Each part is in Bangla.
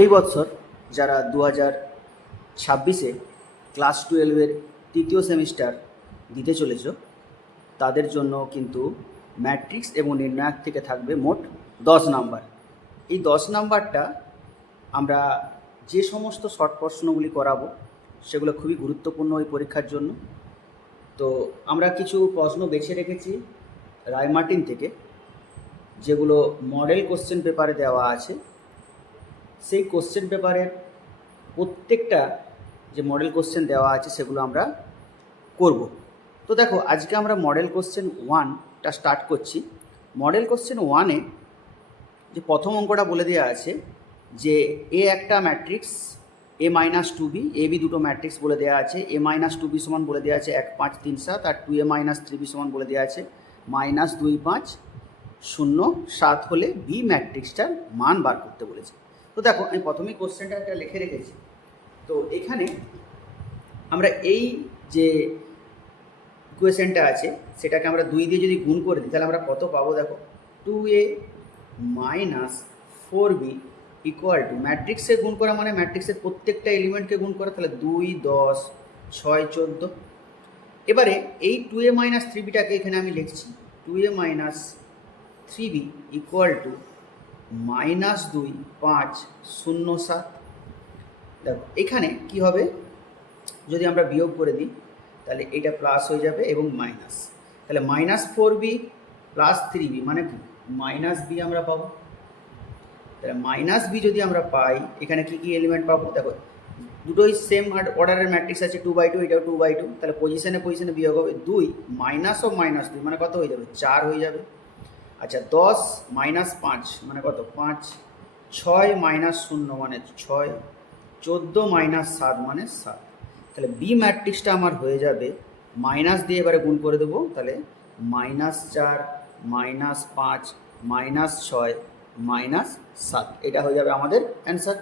এই বছর যারা 2026-এ ক্লাস 12-এর তৃতীয় সেমিস্টার দিতে চলেছ তাদের জন্য কিন্তু ম্যাট্রিক্স এবং নির্ণায়ক থেকে থাকবে মোট 10 নাম্বার। এই 10 নাম্বারটা আমরা যে সমস্ত শর্ট প্রশ্নগুলি করাবো সেগুলো খুবই গুরুত্বপূর্ণ ওই পরীক্ষার জন্য। তো আমরা কিছু প্রশ্ন বেছে রেখেছি রায়মার্টিন থেকে, যেগুলো মডেল কোশ্চেন পেপারে দেওয়া আছে। সেই কোশ্চেন পেপারের প্রত্যেকটা যে মডেল কোশ্চেন দেওয়া আছে সেগুলো আমরা করব। তো দেখো, আজকে আমরা মডেল কোশ্চেন 1টা স্টার্ট করছি। মডেল কোশ্চেন 1-এ যে প্রথম অঙ্কটা বলে দেওয়া আছে যে এ একটা ম্যাট্রিক্স A-2B, AB দুটো ম্যাট্রিক্স বলে দেওয়া আছে। A-2B সমান বলে দেওয়া আছে 1 5 3 7, আর 2A-3B সমান বলে দেওয়া আছে -2 5 0 7 হলে বি ম্যাট্রিক্সটার মান বার করতে বলেছে। তো দেখো, আমি প্রথমেই কোশ্চেনটা একটা লিখে রেখেছি। তো এখানে আমরা এই যে ইকুয়েশনটা আছে সেটাকে আমরা 2 দিয়ে যদি গুণ করে দিই তাহলে আমরা কত পাবো? দেখো, 2A - 4B ইকুয়াল টু, ম্যাট্রিক্সে গুণ করা মানে ম্যাট্রিক্সের প্রত্যেকটা এলিমেন্টকে গুণ করা, তাহলে 2 10 6 14। এবারে এই 2A-3Bটাকে এখানে আমি লিখছি 2A-3B ইকুয়াল টু -2 5 0 7। দেখো এখানে কি হবে, যদি আমরা বিয়োগ করে দিই তাহলে এটা প্লাস হয়ে যাবে এবং মাইনাস, তাহলে -4B + 3B মানে কি -B আমরা পাবো। তাহলে -B যদি আমরা পাই, এখানে কি কি এলিমেন্ট পাবো? দেখো, দুটোই সেম অর্ডারের ম্যাট্রিক্স আছে, 2/2, এটাও 2/2, তাহলে পজিশনে বিয়োগ হবে 2 -2 মানে কত হয়ে যাবে? 4 হয়ে যাবে। আচ্ছা, 10 - 5 মানে কত? 5। 6 - 0 মানে 6। 14 - 7 মানে 7। তাহলে বি ম্যাট্রিক্সটা আমার হয়ে যাবে, মাইনাস দিয়ে এবারে গুণ করে দেবো, তাহলে -4 -5 -6 -7, এটা হয়ে যাবে আমাদের অ্যান্সার।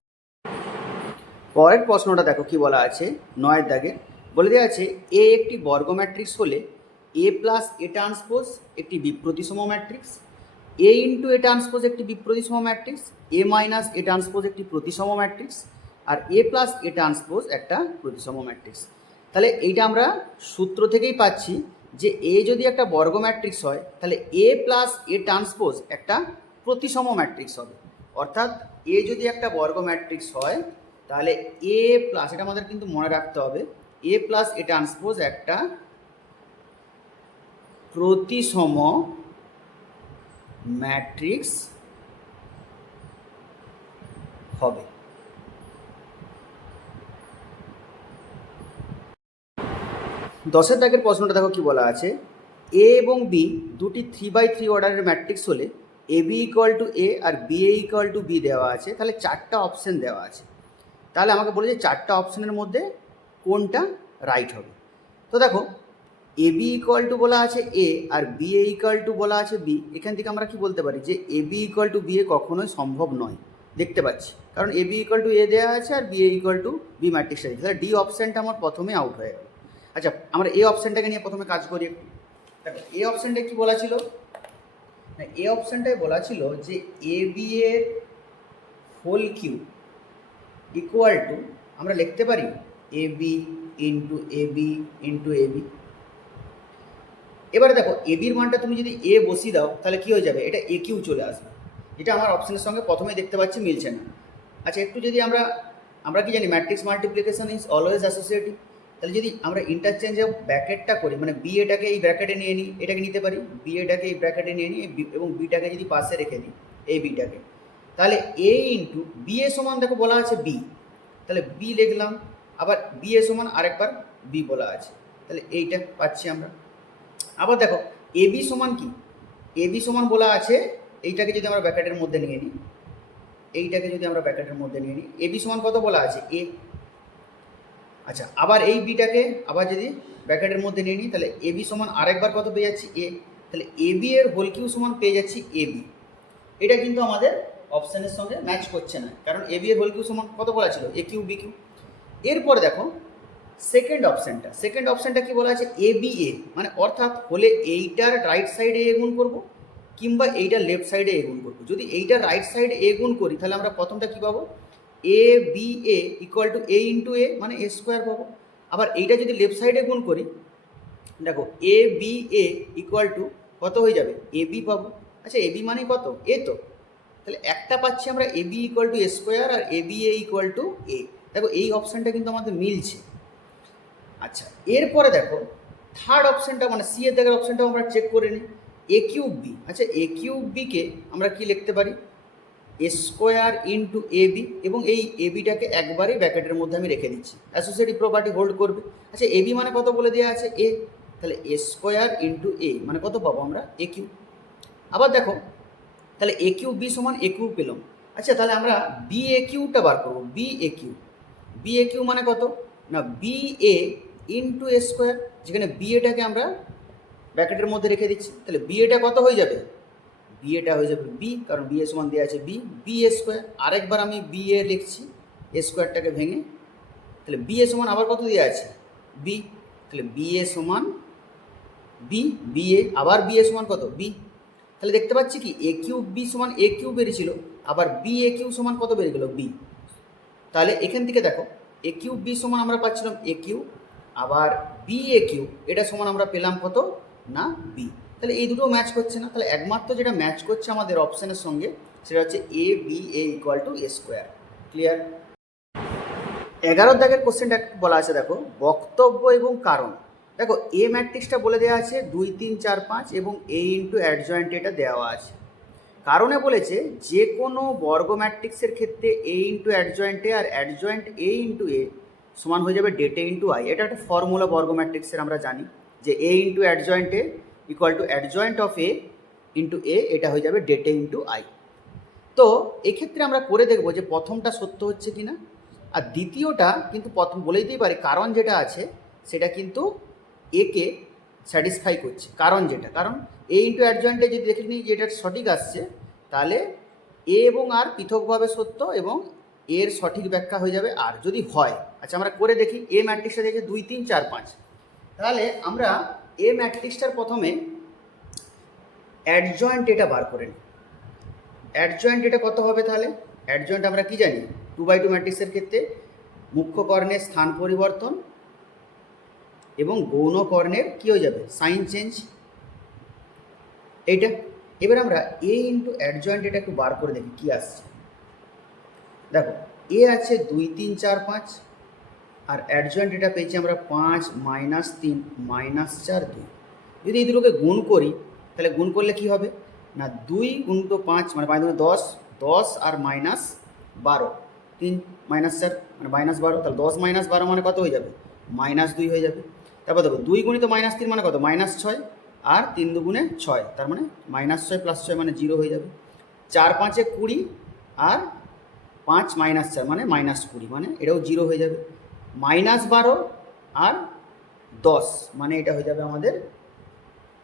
পরের প্রশ্নটা দেখো কি বলা আছে, 9-এর দাগে বলে দেওয়া আছে এ একটি বর্গ ম্যাট্রিক্স হলে A + A ট্রান্সপোজ একটি বিপ্রতিসম ম্যাট্রিক্স, A × A ট্রান্সপোজ একটি বিপ্রতিসম ম্যাট্রিক্স, A - A ট্রান্সপোজ একটি প্রতিসম ম্যাট্রিক্স, আর A + A ট্রান্সপোজ একটা প্রতিসম ম্যাট্রিক্স। তাহলে এইটা আমরা সূত্র থেকেই পাচ্ছি যে A যদি একটা বর্গ ম্যাট্রিক্স হয় তাহলে A + A ট্রান্সপোজ একটা প্রতিসম ম্যাট্রিক্স হবে। অর্থাৎ A যদি একটা বর্গ ম্যাট্রিক্স হয় তাহলে A প্লাস, এটা আমাদের কিন্তু মনে রাখতে হবে, A + A ট্রান্সপোজ একটা প্রতিসম ম্যাট্রিক্স হবে। 10-এর দাগের প্রশ্নটা দেখো কি বলা আছে, A এবং B দুটি 3/3 অর্ডারের ম্যাট্রিক্স হলে AB = A R BA = B দেওয়া আছে। তাহলে 4টা অপশন দেওয়া আছে, তাহলে আমাকে বলে যে 4টা অপশনের মধ্যে কোনটা রাইট হবে। তো দেখো, AB = বলা আছে A আর BA = বলা আছে B। এখান থেকে আমরা কি বলতে পারি যে AB = BA কখনোই সম্ভব নয়, দেখতে পাচ্ছি, কারণ AB = A দেওয়া আছে আর BA = B ম্যাট্রিক্স আছে। তাহলে ডি অপশানটা আমার প্রথমে আউট হয়ে গেল। আচ্ছা, আমরা এই অপশানটাকে নিয়ে প্রথমে কাজ করি একটু। দেখো, এই অপশানটা কি বলা ছিল? এই অপশানটাই বলা ছিল যে AB এর হোল কিউব ইকুয়াল টু, আমরা লিখতে পারি AB × AB × AB। এবারে দেখো, এবির মানটা তুমি যদি এ বসিয়ে দাও তাহলে কি হয়ে যাবে? এটা AQ চলে আসবে, যেটা আমার অপশনের সঙ্গে প্রথমেই দেখতে পাচ্ছি মিলছে না। আচ্ছা, একটু যদি আমরা কি জানি, matrix multiplication is always associative. তাহলে যদি আমরা ইন্টারচেঞ্জ অফ ব্র্যাকেটটা করি, মানে বি এটাকে এই ব্র্যাকেটে নিয়ে নিই, এটাকে নিতে পারি, বি এটাকে এই ব্র্যাকেটে নিয়ে নিই এবং বিটাকে যদি পাশে রেখে দিই এই বিটাকে, তাহলে A × বি এ সমান, দেখো বলা আছে বি, তাহলে বি লিখলাম, আবার বি এ সমান আরেকবার বি বলা আছে, তাহলে এইটা পাচ্ছি আমরা। আবার দেখো, এবি সমান কি? এবি সমান বলা আছে, এইটাকে যদি আমরা ব্র্যাকেটের মধ্যে নিয়ে নিই, এইটাকে যদি আমরা ব্র্যাকেটের মধ্যে নিয়ে নিই, এবি সমান কত বলা আছে? এ। আচ্ছা, আবার এই বিটাকে আবার যদি ব্র্যাকেটের মধ্যে নিয়ে নিই তাহলে এবি সমান আরেকবার কত পেয়ে যাচ্ছি? এ। তাহলে এবি এর হোল কিউ সমান পেয়ে যাচ্ছি এবি। এটা কিন্তু আমাদের অপশানের সঙ্গে ম্যাচ করছে না, কারণ এবি এর হোল কিউ সমান কত বলা ছিল? এ কিউ বি কিউ। এরপরে দেখো সেকেন্ড অপশানটা কি বলা আছে? ABA, মানে অর্থাৎ হলে এইটার রাইট সাইডে এ গুণ করবো কিংবা এইটার লেফট সাইডে এ গুণ করবো। যদি এইটার রাইট সাইডে এ গুণ করি তাহলে আমরা প্রথমটা কী পাবো? A B A equal to A into A মানে এ স্কোয়ার পাবো। আবার এইটা যদি লেফট সাইডে গুণ করি, দেখো এ বি এ ইকুয়াল টু কত হয়ে যাবে, এ বি পাবো। আচ্ছা এ বি মানে কত, এ তো, তাহলে একটা পাচ্ছি আমরা A B equal to A square আর A B A equal to A. দেখো এই অপশানটা কিন্তু আমাদের মিলছে। আচ্ছা এরপরে দেখো থার্ড অপশানটা মানে সি এর দেখার অপশানটাও আমরা চেক করে নিই, এ কিউব বি। আচ্ছা এ কিউব বিকে আমরা কি লিখতে পারি, এ স্কোয়ার ইন্টু এ বি, এবং এই এ বিটাকে একবারেই ব্র্যাকেটের মধ্যে আমি রেখে দিচ্ছি, অ্যাসোসিয়েটিভ প্রপার্টি হোল্ড করবে। আচ্ছা এ বি মানে কত বলে দেওয়া আছে, এ, তাহলে এ স্কোয়ার ইন্টু এ মানে কত পাবো আমরা, এ কিউব। আবার দেখো তাহলে এ কিউব বি সমান এ কিউব পেলাম। আচ্ছা তাহলে আমরা বি এ কিউবটা বার করবো, B A cube. B A cube মানে কত না, B A into A square, যেখানে বি এটাকে আমরা ব্র্যাকেটের মধ্যে রেখে দিচ্ছি, তাহলে বি এটা কত হয়ে যাবে, বি এটা হয়ে যাবে বি, কারণ বি এ সমান দেওয়া আছে বি, বি এ স্কোয়ার। আরেকবার আমি বি এ লিখছি এ স্কোয়ারটাকে ভেঙে, তাহলে বি এ সমান আবার কত দেওয়া আছে, বি, তাহলে বি এ সমান বি, বি এ আবার বি এ সমান কত, বি। তাহলে দেখতে পাচ্ছি কি এ কিউব বি সমান এ কিউব বেরিয়েছিল, আবার বি এ কিউব সমান কত বেরিয়ে গেল, বি। তাহলে এখান থেকে দেখো এ কিউব বি সমান আমরা পাচ্ছিলাম এ কিউব, আবার বি এ কিউব এটা সমান আমরা পেলাম কত না, বি। তাহলে এই দুটো ম্যাচ করছে না, তাহলে একমাত্র যেটা ম্যাচ করছে আমাদের অপশানের সঙ্গে সেটা হচ্ছে A B A equal to A square. Clear? 11 দাগের কোশ্চেনটা বলা আছে, দেখো বক্তব্য এবং কারণ। দেখো এ ম্যাট্রিক্সটা বলে দেওয়া আছে 2 3 4 5 এবং এ ইন্টু অ্যাডজয়েন্ট এটা দেওয়া আছে। কারণে বলেছে যে কোনো বর্গ ম্যাট্রিক্সের ক্ষেত্রে এ ইন্টু অ্যাডজয়েন্ট এ আর অ্যাডজয়েন্ট এ ইন্টু এ সমান হয়ে যাবে ডেট এ ইন্টু আই। এটা একটা ফর্মুলা বর্গ ম্যাট্রিক্সের, আমরা জানি যে A into adjoint A equal to adjoint of A into A, এটা হয়ে যাবে ডেট এ ইন্টু আই। তো এক্ষেত্রে আমরা করে দেখব যে প্রথমটা সত্য হচ্ছে কি না, আর দ্বিতীয়টা কিন্তু প্রথম বলে দিতেই পারি কারণ যেটা আছে সেটা কিন্তু একে স্যাটিসফাই করছে, কারণ যেটা, কারণ এ ইন্টু অ্যাডজয়েন্টে যদি দেখে নিই যে এটা সঠিক আসছে, তাহলে এ এবং আর পৃথকভাবে সত্য এবং এর সঠিক ব্যাখ্যা হয়ে যাবে আর, যদি হয়। আচ্ছা আমরা করে দেখি, এ ম্যাট্রিক্সটা দেখে 2 3 4 5, তাহলে আমরা এ ম্যাট্রিক্সটার প্রথমে অ্যাডজয়েন্ট এটা বার করে নিই। অ্যাডজয়েন্ট এটা কত হবে, তাহলে অ্যাডজয়েন্ট আমরা কি জানি 2/2 ম্যাট্রিক্সের ক্ষেত্রে মুখ্য কর্ণের স্থান পরিবর্তন এবং গৌণ কর্ণের কী হয়ে যাবে, সাইন চেঞ্জ, এইটা। এবার আমরা এ ইন্টু অ্যাডজয়েন্ট এটা একটু বার করে দেখি কী আসছে। দেখো এ আছে 2 3 4 5 আর অ্যাডজয়েন্ট এটা পেয়েছি আমরা 5 -3 -4 2। যদি এই দুটোকে গুণ করি তাহলে গুণ করলে কি হবে না, 2 × 5 মানে 5 × 10, 10 আর -12, 3 -4 মানে -12, তাহলে 10 -12 মানে কত হয়ে যাবে, -2 হয়ে যাবে। তারপর দেখো 2 × -3 মানে কত, -6, আর 3 2 6, তার মানে -6 + 6 মানে 0 হয়ে যাবে। 4 5 20 আর 5 -4 মানে -20, মানে এটাও 0 হয়ে যাবে। -12 আর 10 মানে এটা হয়ে যাবে আমাদের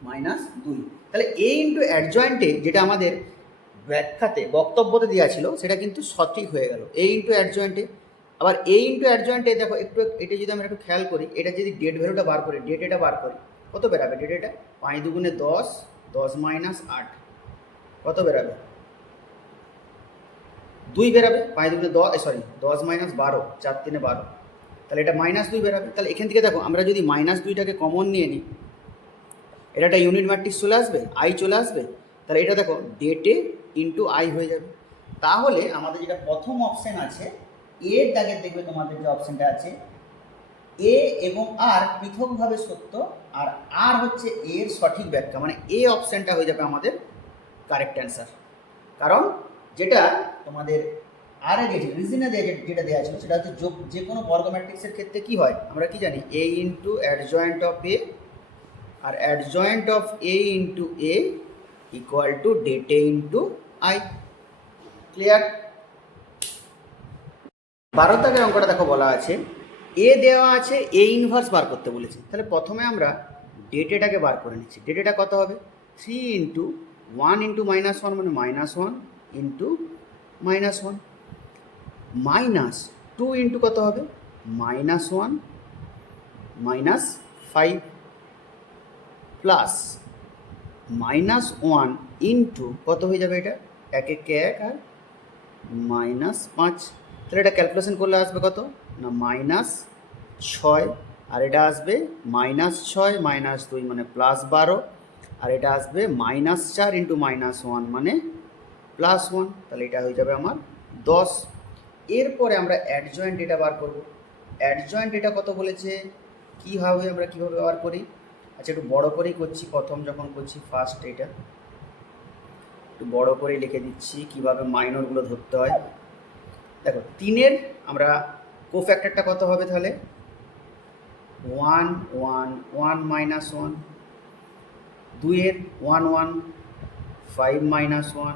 -2। তাহলে এ ইন্টু অ্যাডজয়েন্টে যেটা আমাদের ব্যাখ্যাতে বক্তব্যতে দেওয়া ছিল সেটা কিন্তু সঠিক হয়ে গেল, এ ইন্টু অ্যাডজয়েন্টে। আবার এ ইন্টু অ্যাডজয়েন্টে দেখো একটু এটা যদি আমরা একটু খেয়াল করি, এটা যদি ডেট ভ্যালুটা বার করি, ডেট এটা বার করি, কত বেরাবে ডেট এটা, 5 2 10, 10 - 8 কত বেরাবে, 2 বেরাবে। 5 2 10, সরি 10 - 12, 4 3 12, তাহলে এটা -2 বেরাবে। তাহলে এখান থেকে দেখো আমরা যদি -2টাকে কমন নিয়ে নিই, এটা একটা ইউনিট ম্যাট্রিক্স চলে আসবে, আই চলে আসবে, তাহলে এটা দেখো ডেটে ইন্টু আই হয়ে যাবে। তাহলে আমাদের যেটা প্রথম অপশান আছে এর দাগের, দেখবে তোমাদের যে অপশানটা আছে এ এবং আর পৃথকভাবে সত্য আর আর হচ্ছে এর সঠিক ব্যাখ্যা, মানে এ অপশানটা হয়ে যাবে আমাদের কারেক্ট অ্যান্সার। কারণ যেটা তোমাদের আর এর রিজনে যেটা দেওয়া ছিল সেটা হচ্ছে যে কোনো বর্গ ম্যাট্রিক্সের ক্ষেত্রে কি হয় আমরা কি জানি, A into adjoint of A আর adjoint of A into A equal to det A into I. Clear? 12 দাগের অঙ্কটা দেখো বলা আছে এ দেওয়া আছে এ ইনভার্স বার করতে বলেছে। তাহলে প্রথমে আমরা ডেটেটাকে বার করে নিচ্ছি। ডেটেটা কত হবে, 3 × 1 × -1 মানে -1 ইন্টু -1, -2 ইন্টু কত হবে, -1 -5 প্লাস -1 ইন্টু কত হয়ে যাবে, এটা 1 1 1 আর -5 তাহলে এটা ক্যালকুলেশন করলে আসবে কত না -6, আর এটা আসবে -6 -2 মানে +12, আর এটা আসবে -4 × -1 মানে +1, তাহলে এটা হয়ে যাবে আমার 10। এরপরে আমরা অ্যাডজয়েন্ট ডেটা বার করব। অ্যাডজয়েন্ট ডেটা কত বলেছে, কীভাবে আমরা কীভাবে বার করি, আচ্ছা একটু বড় করেই করছি, প্রথম যখন করছি ফার্স্ট এটা একটু বড় করেই লিখে দিচ্ছি কীভাবে মাইনরগুলো ধরতে হয়। দেখো 3-এর আমরা কোফ্যাক্টরটা কত হবে তাহলে 1 1 1 -1, 2-এর 1 1 5 -1,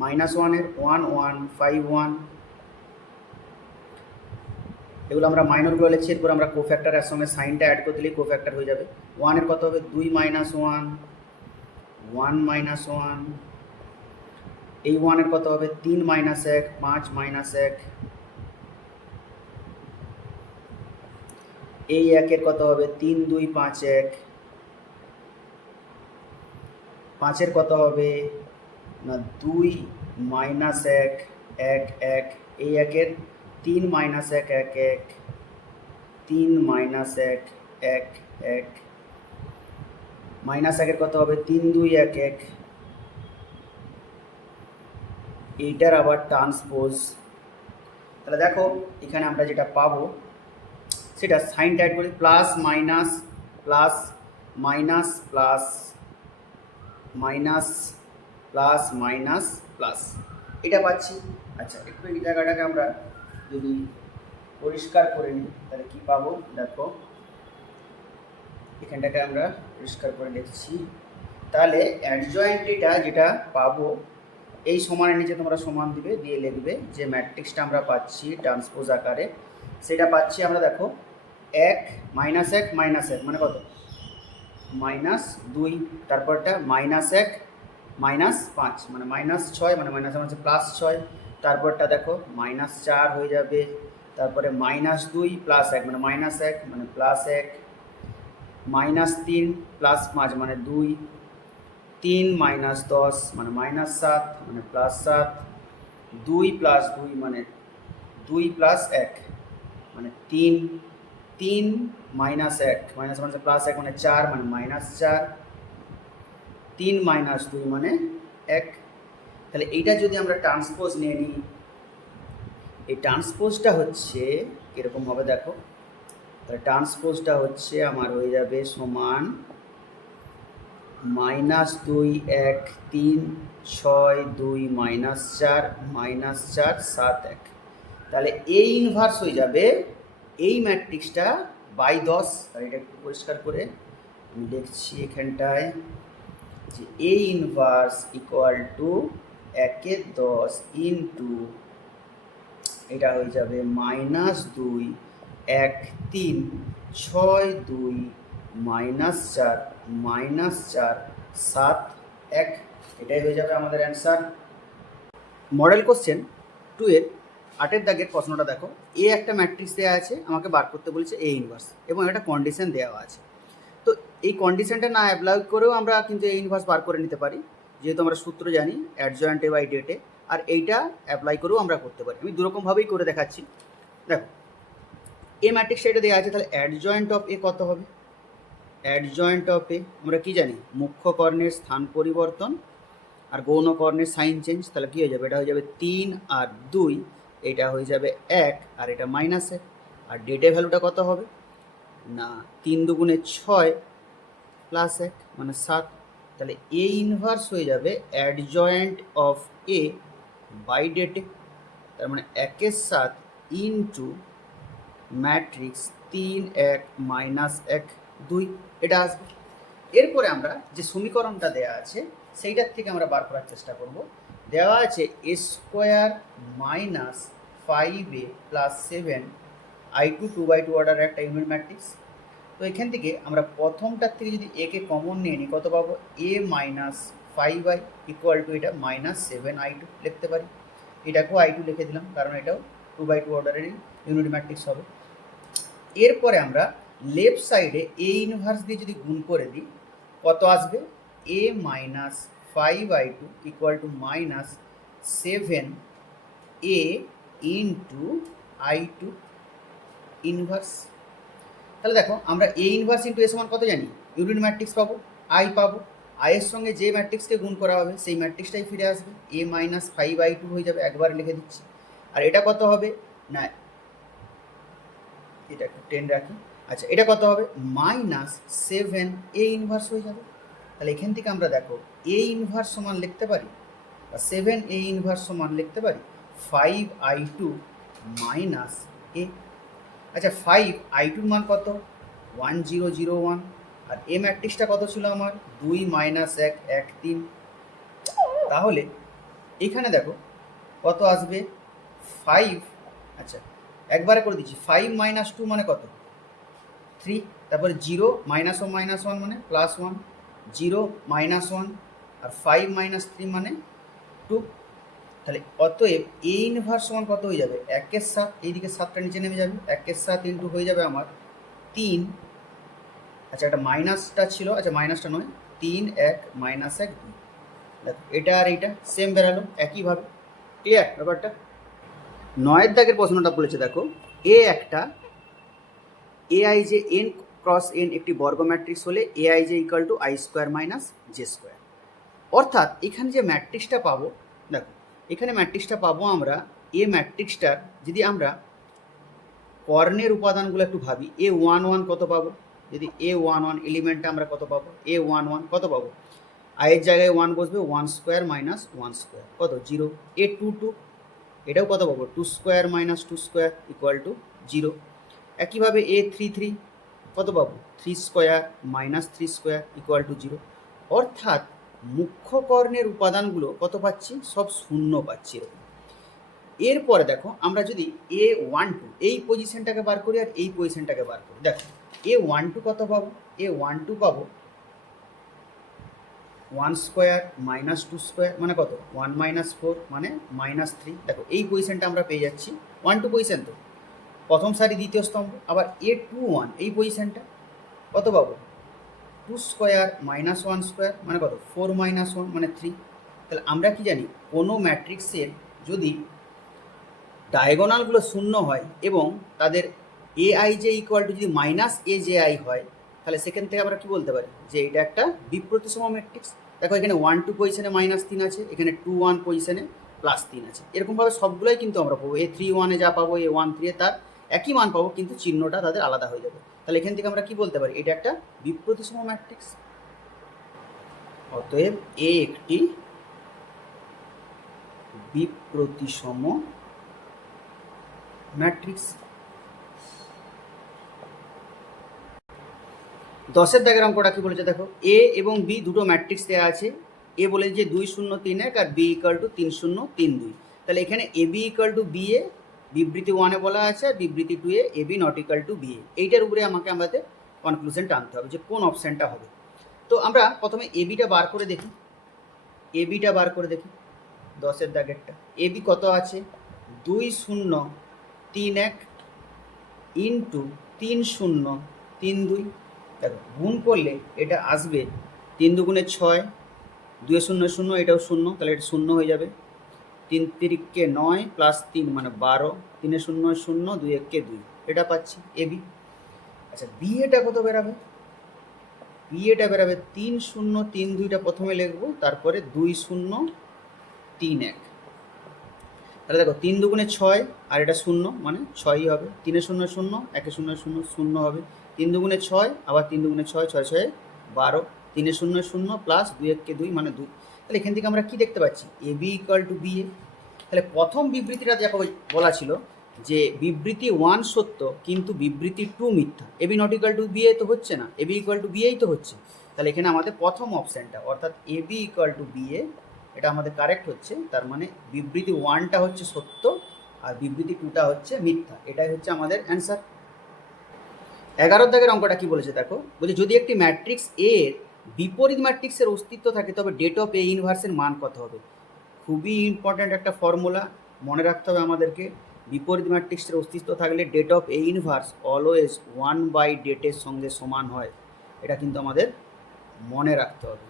-1-এর 1 1 5 1, এগুলো আমরা মাইনরগুলো লিখছি। এরপর আমরা কোফ্যাক্টরের সঙ্গে সাইনটা অ্যাড করে দিলেই কোফ্যাক্টর হয়ে যাবে। 1-এর কত হবে 2 -1 1 -1, এই 1-এর কত হবে 3 -1 5 -1, এই 1-এর কত হবে 3 2 5 1, 5-এর কত হবে না 2 -1 1 1, এই 1-এর 3 -1 1 1, 3 -1 1 1 1, -1-এর কত হবে 3 2 1 1, এইটার আবার ট্রান্সপোজ। তাহলে দেখো এখানে আমরা যেটা পাবো সেটা সাইনটা অ্যাড করি, plus minus plus minus plus minus plus minus plus, এটা পাচ্ছি। আচ্ছা একটু এই জায়গাটাকে আমরা যদি পরিষ্কার করে নিই তাহলে কী পাবো, দেখো এখানটাকে আমরা পরিষ্কার করে লিখছি। তাহলে অ্যাডজয়েন্ট ডেটা যেটা পাবো এই সমানের নিচে তোমরা সমান দিবে, দিয়ে লিখবে যে ম্যাট্রিক্সটা আমরা পাচ্ছি ট্রান্সপোজ আকারে, সেটা পাচ্ছি আমরা দেখো 1 -1 -1 মানে কত -2, তারপরটা -1 -5 মানে -6 মানে -1 +6, তারপরটা দেখো -4 হয়ে যাবে, তারপরে -2 +1 মানে -1 মানে +1, -3 +5 মানে 2, 3 - 10 মানে -7 মানে +7, 2 + 2 মানে 2 + 1 মানে 3, 3 - 1 মানে +1 মানে 4 মানে -4, 3 - 2 মানে 1। তাহলে এইটা যদি আমরা ট্রান্সপোজ নিয়ে নিই, এই ট্রান্সপোজটা হচ্ছে কীরকম হবে দেখো, তাহলে ট্রান্সপোজটা হচ্ছে আমার হয়ে যাবে সমান -2 1 3 6 2 -4 -4 7 1, তাহলে এই ইনভার্স হয়ে যাবে এই ম্যাট্রিক্সটা বাই 10। আর এটা একটু পরিষ্কার করে আমি লিখছি এখানটায় যে A inverse equal to 1/10 into এটা হয়ে যাবে -2 1 3 6 2 -4 -4 7 1, এটাই হয়ে যাবে আমাদের অ্যান্সার। মডেল কোশ্চেন 2-এর 8-এর দাগের প্রশ্নটা দেখো, এ একটা ম্যাট্রিক্স দেওয়া আছে, আমাকে বার করতে বলেছে এ ইনভার্স এবং একটা কন্ডিশন দেওয়া আছে। তো এই কন্ডিশনটা না অ্যাপ্লাই করেও আমরা কিন্তু এ ইনভার্স বার করে নিতে পারি, যেহেতু আমরা সূত্র জানি অ্যাডজয়েন্টে বাই ডেটে, আর এইটা অ্যাপ্লাই করেও আমরা করতে পারি। আমি দুরকমভাবেই করে দেখাচ্ছি। দেখো এ ম্যাট্রিক্সটা এটা দেওয়া আছে, তাহলে অ্যাডজয়েন্ট অফ এ কত হবে, অ্যাডজয়েন্ট অফ এ আমরা কি জানি মুখ্য কর্ণের স্থান পরিবর্তন আর গৌণ কর্ণের সাইন চেঞ্জ, তাহলে কী হয়ে যাবে, এটা হয়ে যাবে 3 আর 2, এটা হয়ে যাবে 1 আর এটা -1, আর ডেটে ভ্যালুটা কত হবে না 3 2 6 +1 মানে 7, তাহলে এ ইনভার্স হয়ে যাবে অ্যাডজয়েন্ট অফ এ বাই ডেটে, তার মানে 1/7 ইন্টু ম্যাট্রিক্স 3 1 -1 2, এটা আসবে। এরপরে আমরা যে সমীকরণটা দেওয়া আছে সেইটার থেকে আমরা বার করার চেষ্টা করব। দেওয়া আছে a² -5a + 7 I2 2/2 অর্ডারের একটা ইউনিট ম্যাট্রিক্স। তো এখান থেকে আমরা প্রথমটার থেকে যদি একে কমন নিয়ে নিই কত পাবো, a - 5i ইকুয়াল টু এটা -7 I2 লিখতে পারি। এটাকেও I2 লিখে দিলাম কারণ এটাও 2/2 অর্ডারেরই ইউনিট ম্যাট্রিক্স হবে। এরপরে আমরা লেফট সাইডে এ ইনভার্স দিয়ে যদি গুণ করে দিই কত আসবে, a - 5i2 equal to -7a into I2 inverse. তাহলে দেখো আমরা এ ইনভার্স ইন্টু এ সমান কত জানি, ইউনিট ম্যাট্রিক্স পাবো, আই পাবো, আয়ের সঙ্গে যে ম্যাট্রিক্সকে গুণ করা হবে সেই ম্যাট্রিক্সটাই ফিরে আসবে, এ মাইনাস 5/2 হয়ে যাবে, একবার লিখে দিচ্ছি। আর এটা কত হবে না, এটা একটু 10 রাখি, আচ্ছা এটা কত হবে -7 এ ইনভার্স হয়ে যাবে। তাহলে এখান থেকে আমরা দেখো এ ইনভার্স সমান লিখতে পারি, বা 7 এ ইনভার্স সমান লিখতে পারি 5/2 মাইনাস এ। আচ্ছা 5/2 মান কত, 1001, আর এ ম্যাট্রিক্সটা কত ছিল আমার 2 - 1 1 3। তাহলে এখানে দেখো কত আসবে 5, আচ্ছা একবারে করে দিচ্ছি, 5 - 2 মানে কত 3, তারপরে 0 -1 মানে +1, 0 -1 আর 5 - 3 মানে 2। তাহলে অতএব এ ইনভার্স সমান কত হয়ে যাবে 1/7, এইদিকে 7টা নিচে নেমে যাবে, 1/7 ইন্টু হয়ে যাবে আমার 3, আচ্ছা একটা মাইনাসটা ছিল, আচ্ছা মাইনাসটা নয়, 3 1 -1 2। দেখো এটা আর এইটা সেম বেরালো একইভাবে, ক্লিয়ার ব্যাপারটা। 9 দাগের প্রশ্নটা বলেছে দেখো, একটা এআই যে n ক্রস n একটি বর্গ ম্যাট্রিক্স হলে এআই যে ইকুয়াল টু I² - J²। অর্থাৎ এখানে যে ম্যাট্রিক্সটা পাবো, দেখো এখানে ম্যাট্রিক্সটা পাবো আমরা, এ ম্যাট্রিক্সটার যদি আমরা কর্ণের উপাদানগুলো একটু ভাবি, A11 কত পাবো, যদি A11 এলিমেন্টটা আমরা কত পাবো, A11 কত পাবো, আয়ের জায়গায় 1 বসবে, 1² - 1² কত 0, A22 এটাও কত পাবো 2² - 2² ইকুয়াল টু 0। একইভাবে A33 কত পাবো 3² - 3² ইকুয়াল টু 0। অর্থাৎ মুখ্য কর্ণের উপাদানগুলো কত পাচ্ছি, সব শূন্য পাচ্ছি এরকম। এরপরে দেখো আমরা যদি A12 এই পজিশনটাকে বার করি আর এই পজিশনটাকে বার করি, দেখো A12 কত পাবো, A12 পাবো 1² - 2² মানে কত 1 - 4 মানে -3। দেখো এই পজিশনটা আমরা পেয়ে যাচ্ছি, 12 পজিশন তো প্রথম সারি দ্বিতীয় স্তম্ভ। আবার A21 এই পজিশনটা কত পাবো 2² - 1² মানে কত 4 - 1 মানে 3। তাহলে আমরা কি জানি, কোনো ম্যাট্রিক্সের যদি ডায়াগোনালগুলো শূন্য হয় এবং তাদের AI যে ইকুয়াল টু যদি -AJI হয়, তাহলে সেখান থেকে আমরা কি বলতে পারি যে এটা একটা বিপ্রতিসম ম্যাট্রিক্স। দেখো এখানে 12 পজিশনে -3 আছে, এখানে 21 পজিশনে +3 আছে, এরকমভাবে সবগুলোই কিন্তু আমরা পাবো, A31 যা পাবো A13 তার একই মান পাবো, কিন্তু চিহ্নটা তাদের আলাদা হয়ে যাবে। তাহলে এখান থেকে আমরা কি বলতে পারি, এটা একটা বিপ্রতিসম ম্যাট্রিক্স। অতএব এ একটি বিপ্রতিসম ম্যাট্রিক্স। 10 দাগের অঙ্কটা কি বলেছে দেখো, এ এবং বি দুটো ম্যাট্রিক্স দেওয়া আছে, এ বলে যে 2 0 3 1 আর বি ইকুয়াল টু 3 0 3 2। তাহলে এখানে A B equal to B A বিবৃতি 1-এ বলা আছে, আর বিবৃতি 2-এ A B not equal to B A. এইটার উপরে আমাদের কনক্লুশনটা আনতে হবে যে কোন অপশানটা হবে। তো আমরা প্রথমে এ বিটা বার করে দেখি, এ বিটা বার করে দেখি 10 দাগেরটা। এ বি কত আছে 2 0 3 1 ইন্টু 3 0 3 2। দেখো গুণ করলে এটা আসবে 3 2 6, 2 0 0, এটাও 0, তাহলে এটা 0 হয়ে যাবে, 3 3 9 +3 মানে 12, 3 0 0, 2 1 2, এটা পাচ্ছি এ বি। আচ্ছা বি এটা কত বেরাবে, বি এটা বেরাবে 3 0 3 2টা প্রথমে লিখবো, তারপরে 2 0 3 1। তাহলে দেখো 3 2 6 আর এটা 0 মানে 6ই হবে, 3 0 0 1 0 0 0 হবে, 3 2 6 আবার 3 2 6 6 6 12, 3 0 0 প্লাস 2 1 2 মানে 2। তাহলে এখান থেকে আমরা কি দেখতে পাচ্ছি, এ বি ইকুয়াল টু বি এ। তাহলে প্রথম বিবৃতিটা যখন বলা ছিল যে বিবৃতি 1 সত্য কিন্তু বিবৃতি 2 মিথ্যা, A B not equal to B A তো হচ্ছে না, A B equal to B এই তো হচ্ছে। তাহলে এখানে আমাদের প্রথম অপশানটা অর্থাৎ A B equal to B A এটা আমাদের কারেক্ট হচ্ছে। তার মানে বিবৃতি 1টা হচ্ছে সত্য আর বিবৃতি 2টা হচ্ছে মিথ্যা, এটাই হচ্ছে আমাদের অ্যান্সার। 11 দাগের অঙ্কটা কি বলেছে দেখো, বলছে যদি একটি ম্যাট্রিক্স এ এর বিপরীত ম্যাট্রিক্সের অস্তিত্ব থাকে তবে ডেট অফ এ ইনভার্সের মান কত হবে। খুবই ইম্পর্ট্যান্ট একটা ফর্মুলা, মনে রাখতে হবে আমাদেরকে। বিপরীত ম্যাট্রিক্সের অস্তিত্ব থাকলে det of A inverse always 1/ডেটের সঙ্গে সমান হয়, এটা কিন্তু আমাদের মনে রাখতে হবে।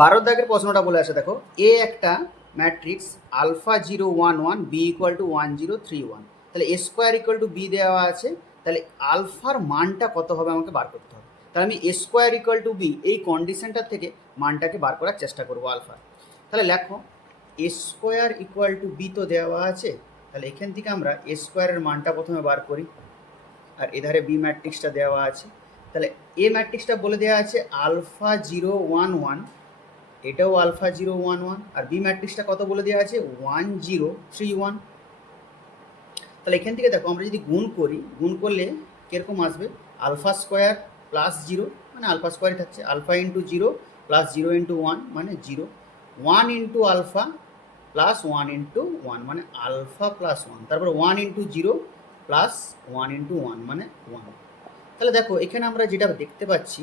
12 দাগের প্রশ্নটা বলে আছে দেখো, এ একটা matrix alpha 0 1 1 B equal to 1 0 3 1, তাহলে A square equal to B দেওয়া আছে, তাহলে আলফার মানটা কত হবে আমাকে বার করতে হবে। তাহলে আমি এ স্কোয়ার ইকুয়াল টু বি এই কন্ডিশনটার থেকে মানটাকে বার করার চেষ্টা করবো আলফা। তাহলে লেখো এ স্কোয়ার ইকুয়াল টু বি তো দেওয়া আছে, তাহলে এখান থেকে আমরা এ স্কোয়ারের মানটা প্রথমে বার করি, আর এধারে বি ম্যাট্রিক্সটা দেওয়া আছে। তাহলে এ ম্যাট্রিক্সটা বলে দেওয়া আছে আলফা 0 1 1, এটাও আলফা 0 1 1, আর বি ম্যাট্রিক্সটা কত বলে দেওয়া আছে 1 0 3 1। তাহলে এখান থেকে দেখো আমরা যদি গুণ করি, গুণ করলে কীরকম আসবে, আলফা স্কোয়ার প্লাস 0 মানে আলফা স্কোয়ারই থাকছে, আলফা ইন্টু 0 প্লাস 0 ইন্টু 1 মানে 0, 1 ইন্টু আলফা প্লাস 1 ইন্টু 1 মানে আলফা প্লাস 1, তারপর 1 ইন্টু 0 প্লাস 1 ইন্টু 1 মানে 1। তাহলে দেখো এখানে আমরা যেটা দেখতে পাচ্ছি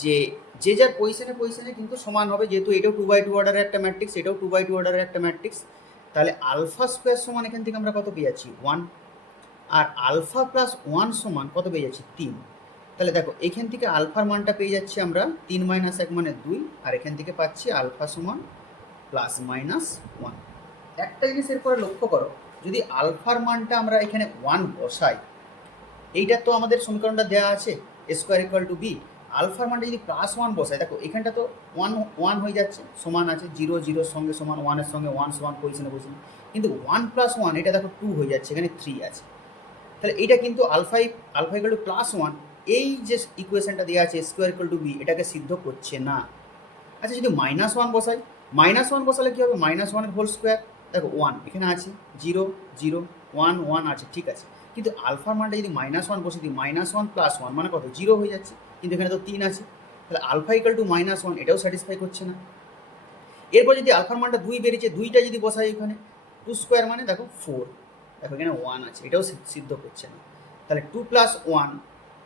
যে যে যার পজিশনে কিন্তু সমান হবে, যেহেতু এটাও 2/2 অর্ডারের একটা ম্যাট্রিক্স, এটাও 2/2 অর্ডারের একটা ম্যাট্রিক্স। তাহলে আলফা স্কোয়ার সমান এখান থেকে আমরা কত পেয়ে যাচ্ছি 1, আর আলফা প্লাস 1 সমান কত পেয়ে যাচ্ছি 3। তাহলে দেখো এখান থেকে আলফার মানটা পেয়ে যাচ্ছি আমরা 3 - 1 মানে 2, আর এখান থেকে পাচ্ছি আলফা সমান প্লাস মাইনাস 1। একটা জিনিস এরপরে লক্ষ্য করো, যদি আলফার মানটা আমরা এখানে 1 বসাই, এইটা তো আমাদের সমীকরণটা দেওয়া আছে এ স্কোয়ার ইকুয়াল টু বি, আলফার মানটা যদি প্লাস 1 বসাই, দেখো এখানটা তো 1 1 হয়ে যাচ্ছে, সমান আছে 0 0 সঙ্গে সমান, 1 সঙ্গে 1 সমান পজিশনে, কিন্তু 1 প্লাস 1 এটা দেখো 2 হয়ে যাচ্ছে, এখানে 3 আছে। তাহলে এইটা কিন্তু আলফা ইকুয়াল টু প্লাস 1, এই যে ইকুয়েশনটা দেওয়া আছে স্কোয়ার ইকুয়াল টু বি, এটাকে সিদ্ধ করছে না। আচ্ছা যদি -1 বসাই, -1 বসালে কী হবে, -1 হোল স্কোয়ার, দেখো 1 এখানে আছে, 0 0 1 1 আছে, ঠিক আছে, কিন্তু আলফার মানটা যদি -1 বসে দিই, -1 প্লাস 1 মানে কত 0 হয়ে যাচ্ছে, কিন্তু এখানে তো 3 আছে, তাহলে আলফা ইকুয়াল টু -1 এটাও স্যাটিসফাই করছে না। এরপর যদি আলফার মানটা 2 বেরিয়েছে, 2টা যদি বসাই এখানে, 2 স্কোয়ার মানে দেখো 4, দেখো এখানে 1 আছে, এটাও সিদ্ধ করছে না। তাহলে 2 প্লাস 1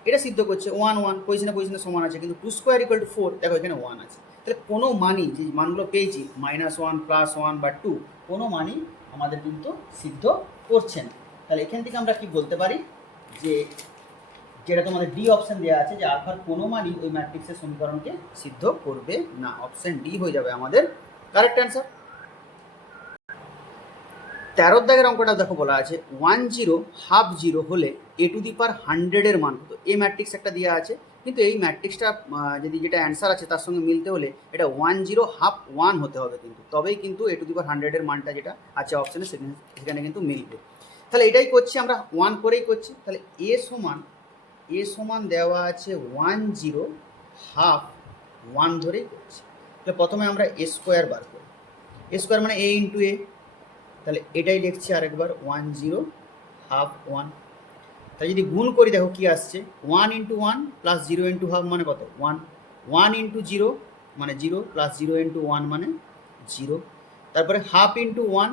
এটা সিদ্ধ করছে, 1 1 পজিশনে সমান আছে, কিন্তু 2 স্কোয়ার ইকুয়াল টু 4, দেখো এখানে 1 আছে। তাহলে কোনো মানই, যে মানগুলো পেয়েছি -1 প্লাস 1 বা 2, কোনো মানই আমাদের কিন্তু সিদ্ধ করছে না। তাহলে এখান থেকে আমরা কি বলতে পারি, যে যেটা তোমাদের ডি অপশান দেওয়া আছে, যে আলফার কোনো মানই ওই ম্যাট্রিক্সের সমীকরণকে সিদ্ধ করবে না, অপশান ডি হয়ে যাবে আমাদের কারেক্ট অ্যান্সার। 13 দাগের অঙ্কটা দেখো বলা আছে 1 0 হাফ 0 হলে এ টু দি পাওয়ার 100-এর মান কত। এই ম্যাট্রিক্স একটা দেওয়া আছে, কিন্তু এই ম্যাট্রিক্সটা যদি যেটা অ্যান্সার আছে তার সঙ্গে মিলতে হলে এটা 1 0 হাফ 1 হতে হবে, কিন্তু তবেই কিন্তু এ টু দি পাওয়ার 100-এর মানটা যেটা আছে অপশানে সেখানে কিন্তু মিলবে। তাহলে এটাই করছি আমরা, 1 করেই করছি। তাহলে এ সমান দেওয়া আছে 1 0 হাফ 1 ধরেই করছি। তাহলে প্রথমে আমরা এ স্কোয়ার বার করি, এ স্কোয়ার মানে এ ইন্টু এ, তাহলে এটাই লিখছি আরেকবার 1 0 হাফ 1। তাহলে যদি গুণ করি দেখো কি আসছে, 1 ইন্টু 1 প্লাস 0 ইন্টু হাফ মানে কত 1, 1 ইন্টু 0 মানে 0 প্লাস 0 ইন্টু 1 মানে 0, তারপরে হাফ ইন্টু 1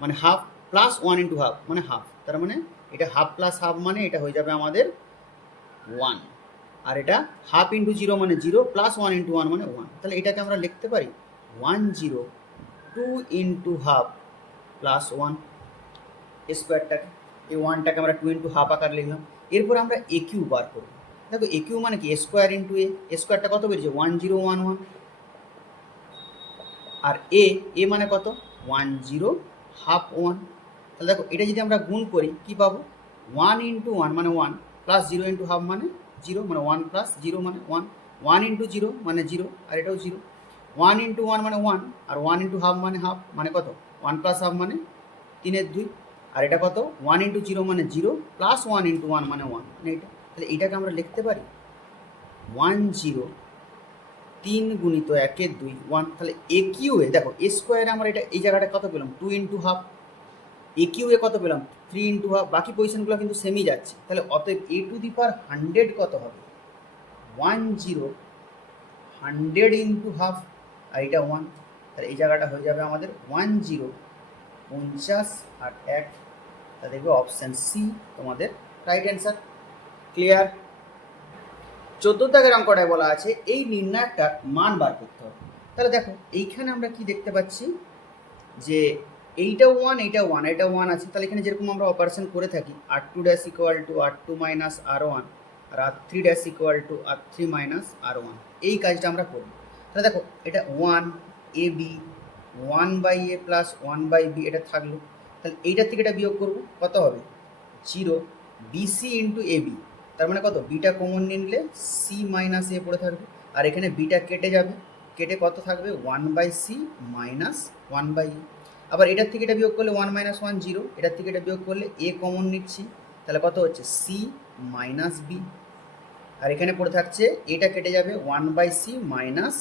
মানে হাফ প্লাস 1 ইন্টু হাফ মানে হাফ, তার মানে এটা হাফ প্লাস হাফ মানে এটা হয়ে যাবে আমাদের 1, আর এটা হাফ ইন্টু 0 মানে 0 প্লাস 1 ইন্টু 1 মানে 1। তাহলে এটাকে আমরা লিখতে পারি 1 0 2 ইন্টু হাফ প্লাস 1 স্কোয়ারটাকে, এই 1টাকে আমরা 2 ইন্টু হাফ আকার লিখলাম। এরপর আমরা এ কিউ বার করব, দেখো এ কিউ মানে কি এ স্কোয়ার ইন্টু এ স্কোয়ারটা কত বেরিয়েছে 1 0 1 1, আর এ মানে কত 1 0 হাফ 1। তাহলে দেখো এটা যদি আমরা গুণ করি কি পাবো, 1 ইন্টু 1 মানে 1 প্লাস 0 ইন্টু হাফ মানে 0 মানে 1 প্লাস 0 মানে 1, 1 ইন্টু 0 মানে 0 আর এটাও 0, 1 ইন্টু 1 মানে 1 আর 1 ইন্টু হাফ মানে কত 1 প্লাস হাফ মানে 3 2, আর এটা কত 1 ইন্টু 0 মানে 0 প্লাস 1 ইন্টু 1 মানে 1 মানে এটা। তাহলে এটাকে আমরা লিখতে পারি 1 0 3 গুণিত 1 2 1। তাহলে এ কিউ এ দেখো এ স্কোয়ারে আমরা এটা এই জায়গাটা কত পেলাম 2 ইন্টু হাফ, এ কিউ এ কত পেলাম 3 ইন্টু হাফ, বাকি পজিশনগুলো কিন্তু সেমই যাচ্ছে। তাহলে অতএব এ টু দি পাওয়ার 100 কত হবে 1 0 100 ইন্টু হাফ, আর এটা 1, তাহলে এই জায়গাটা হয়ে যাবে আমাদের 1 0 50 আর 1, তা দেখবে অপশান সি তোমাদের রাইট অ্যান্সার। ক্লিয়ার। 14 দাগের অঙ্কটায় বলা আছে এই নির্ণায়কটার মান বার করতে হবে। তাহলে দেখো এইখানে আমরা কি দেখতে পাচ্ছি, যে এইটাও 1 এইটাও 1 এটা 1 আছে, তাহলে এখানে যেরকম আমরা অপারেশন করে থাকি r2 dash equal to r2 minus r1 আর r3 dash equal to r3 minus r1, এই কাজটা আমরা করব। তাহলে দেখো এটা 1 A B 1/a plus 1/b এটা থাকলো। তাহলে এইটার থেকে এটা বিয়োগ করবো, কত হবে 0 বিসি ইন্টু এবি, তার মানে কত বিটা কমন নিলে সি মাইনাস এ পড়ে থাকবে, আর এখানে বিটা কেটে যাবে, কেটে কত থাকবে 1/c মাইনাস 1/e। আবার এটার থেকে এটা বিয়োগ করলে 1 মাইনাস 1 0, এটার থেকে এটা বিয়োগ করলে এ কমন নিচ্ছি, তাহলে কত হচ্ছে সি মাইনাস বি, আর এখানে পড়ে থাকছে এটা কেটে যাবে 1/c মাইনাস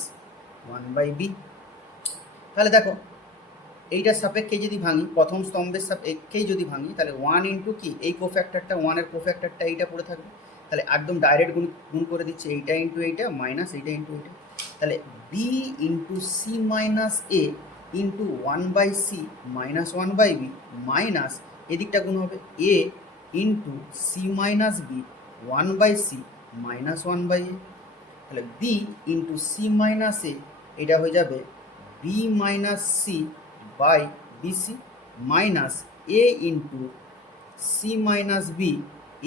1/b। তাহলে দেখো এইটার সাপেক্ষে যদি ভাঙি, প্রথম স্তম্ভের সাপেক্ষেই যদি ভাঙি, তাহলে 1 ইন্টু কি এই কোফ্যাক্টরটা, 1-এর কোফ্যাক্টরটা এইটা পড়ে থাকবে, তাহলে একদম ডাইরেক্ট গুণ করে দিচ্ছে এইটা ইন্টু এইটা মাইনাস এইটা ইন্টু এইটা, তাহলে B into C minus A into 1/c minus 1/b minus এদিকটা গুণ হবে A into C minus B 1/c minus 1/a, তাহলে B into C minus A এটা হয়ে যাবে B minus C by BC minus A into C minus B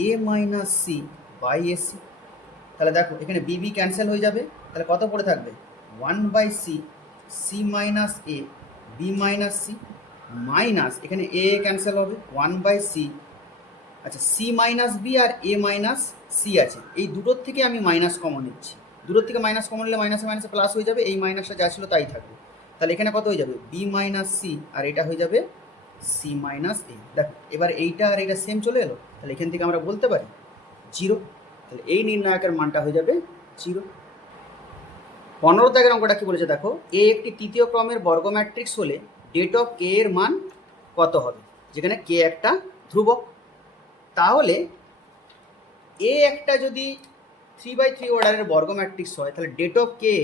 A minus C by AC. তাহলে দেখো এখানে বি ক্যান্সেল হয়ে যাবে, তাহলে কত পড়ে থাকবে 1/c C minus A B minus C minus এখানে এ ক্যান্সেল হবে 1/c, আচ্ছা সি মাইনাস বি আর এ মাইনাস সি আছে, এই দুটোর থেকে আমি মাইনাস কমন নিচ্ছি, দুটোর থেকে মাইনাস কমন নিলে মাইনাসে মাইনাসে প্লাস হয়ে যাবে, এই মাইনাসটা যা ছিল তাই থাকবে, তাহলে এখানে কত হয়ে যাবে বি মাইনাস সি আর এটা হয়ে যাবে সি মাইনাস এ। দেখো এবার এইটা আর এইটা সেম চলে এলো, তাহলে এখান থেকে আমরা বলতে পারি 0, তাহলে এই নির্ণায়কের মানটা হয়ে যাবে 0। 15 দাগের অঙ্কটা কি বলেছে দেখো, এ একটি তৃতীয় ক্রমের বর্গ ম্যাট্রিক্স হলে ডেট অফ কে এর মান কত হবে, যেখানে কে একটা ধ্রুবক, তাহলে এ একটা যদি 3/3 অর্ডারের বর্গ ম্যাট্রিক্স হয়, তাহলে ডেট অফ কে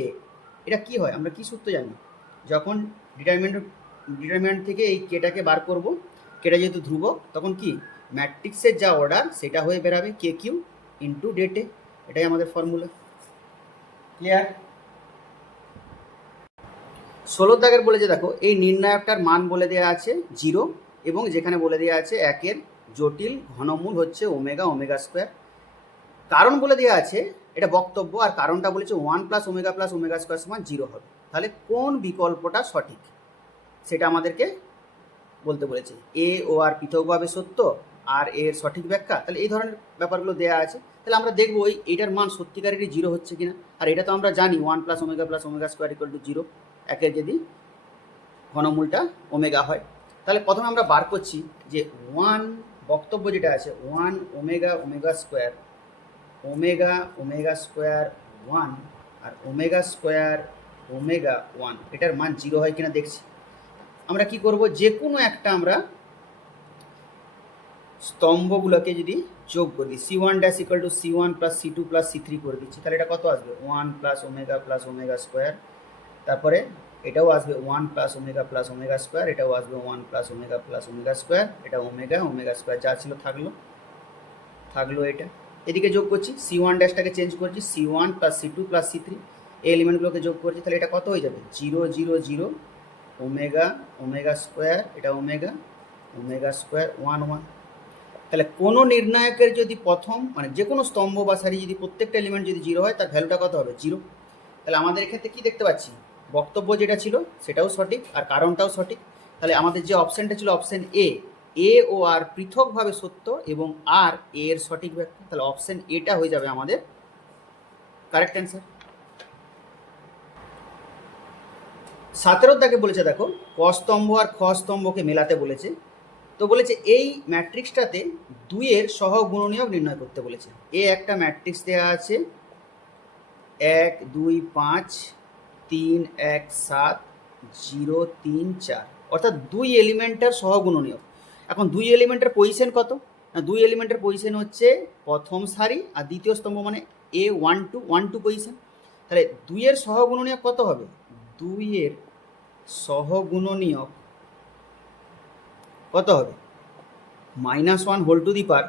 এটা কি হয়, আমরা কি সূত্র জানি, যখন ডিটারমিনেন্ট থেকে এই কেটাকে বার করব, কেটা যেহেতু ধ্রুবক তখন কি ম্যাট্রিক্সের যা অর্ডার সেটা হয়ে বেরাবে কে কিউ ইন্টু ডেটে, এটাই আমাদের ফর্মুলা। ক্লিয়ার? 16 দাগের বলেছে দেখো, এই নির্ণায়কটার মান বলে দেওয়া আছে 0 এবং যেখানে বলে দেওয়া আছে 1-এর জটিল ঘনমূল হচ্ছে ওমেগা ওমেগা স্কোয়ার, কারণ বলে দেওয়া আছে এটা বক্তব্য, আর কারণটা বলেছে 1 প্লাস ওমেগা স্কোয়ার সমান 0 হবে, তাহলে কোন বিকল্পটা সঠিক সেটা আমাদেরকে বলতে বলেছে, এ ও আর পৃথকভাবে সত্য আর এর সঠিক ব্যাখ্যা, তাহলে এই ধরনের ব্যাপারগুলো দেওয়া আছে, তাহলে আমরা দেখবো এইটার মান সত্যিকারেরই 0 হচ্ছে কিনা, আর এটা তো আমরা জানি 1 plus omega square equal two 0, একের যদি ঘনমূলটা ওমেগা হয়, তাহলে প্রথমে আমরা বার করছি যে 1 বক্তব্য যেটা আছে 1 ওমেগা স্কোয়ার 1 আর ওমেগা 1 এটার মান 0 হয় কিনা দেখছি। আমরা কি করব, যে কোনো একটা আমরা স্তম্ভগুলোকে যদি যোগ করি c1 dash equal to c1 plus c2 plus c3 করে দিচ্ছি, তাহলে এটা কত আসবে 1 প্লাস ওমেগা স্কোয়ার, তারপরে এটাও আসবে 1 প্লাস ওমেগা স্কোয়ার, এটাও আসবে 1 প্লাস ওমেগা স্কোয়ার, এটা ওমেগা স্কোয়ার যা ছিল থাকলো এটা, এদিকে যোগ করছি c1 ড্যাশটাকে চেঞ্জ করছি c1 plus c2 plus c3, এই এলিমেন্টগুলোকে যোগ করছি, তাহলে এটা কত হয়ে যাবে 0 0 0 ওমেগা স্কোয়ার, এটা ওমেগা স্কোয়ার 1 1। তাহলে কোনো নির্ণায়কের যদি প্রথম মানে যে কোনো স্তম্ভ বা সারি যদি প্রত্যেকটা এলিমেন্ট যদি 0 হয়, তার ভ্যালুটা কত হবে 0। তাহলে আমাদের এক্ষেত্রে কী দেখতে পাচ্ছি, বক্তব্য যেটা ছিল সেটাও সঠিক আর কারণটাও সঠিক, তাহলে আমাদের যে অপশানটা ছিল অপশান এ ও আর পৃথকভাবে সত্য এবং আর এর সঠিক ব্যাখ্যা, তাহলে অপশান এটা হয়ে যাবে আমাদের কারেক্ট অ্যান্সার। 17 দাগে বলেছে দেখো, ক স্তম্ভ আর খ স্তম্ভকে মেলাতে বলেছে, তো বলেছে এই ম্যাট্রিক্সটাতে 2-এর সহগুণনীয়ক নির্ণয় করতে বলেছে। এ একটা ম্যাট্রিক্স দেওয়া আছে 1 2 5 3 1 7 0 3 4, অর্থাৎ 2 এলিমেন্টের সহগুণনীয়ক। এখন 2 এলিমেন্টের পজিশন কত, না 2 এলিমেন্টের পজিশন হচ্ছে প্রথম সারি আর দ্বিতীয় স্তম্ভ মানে এ 1 2 পজিশন, তাহলে 2-এর সহগুণনীয়ক কত হবে, 2-এর সহগুণনীয়ক কত হবে -1 হোল টু দি পার,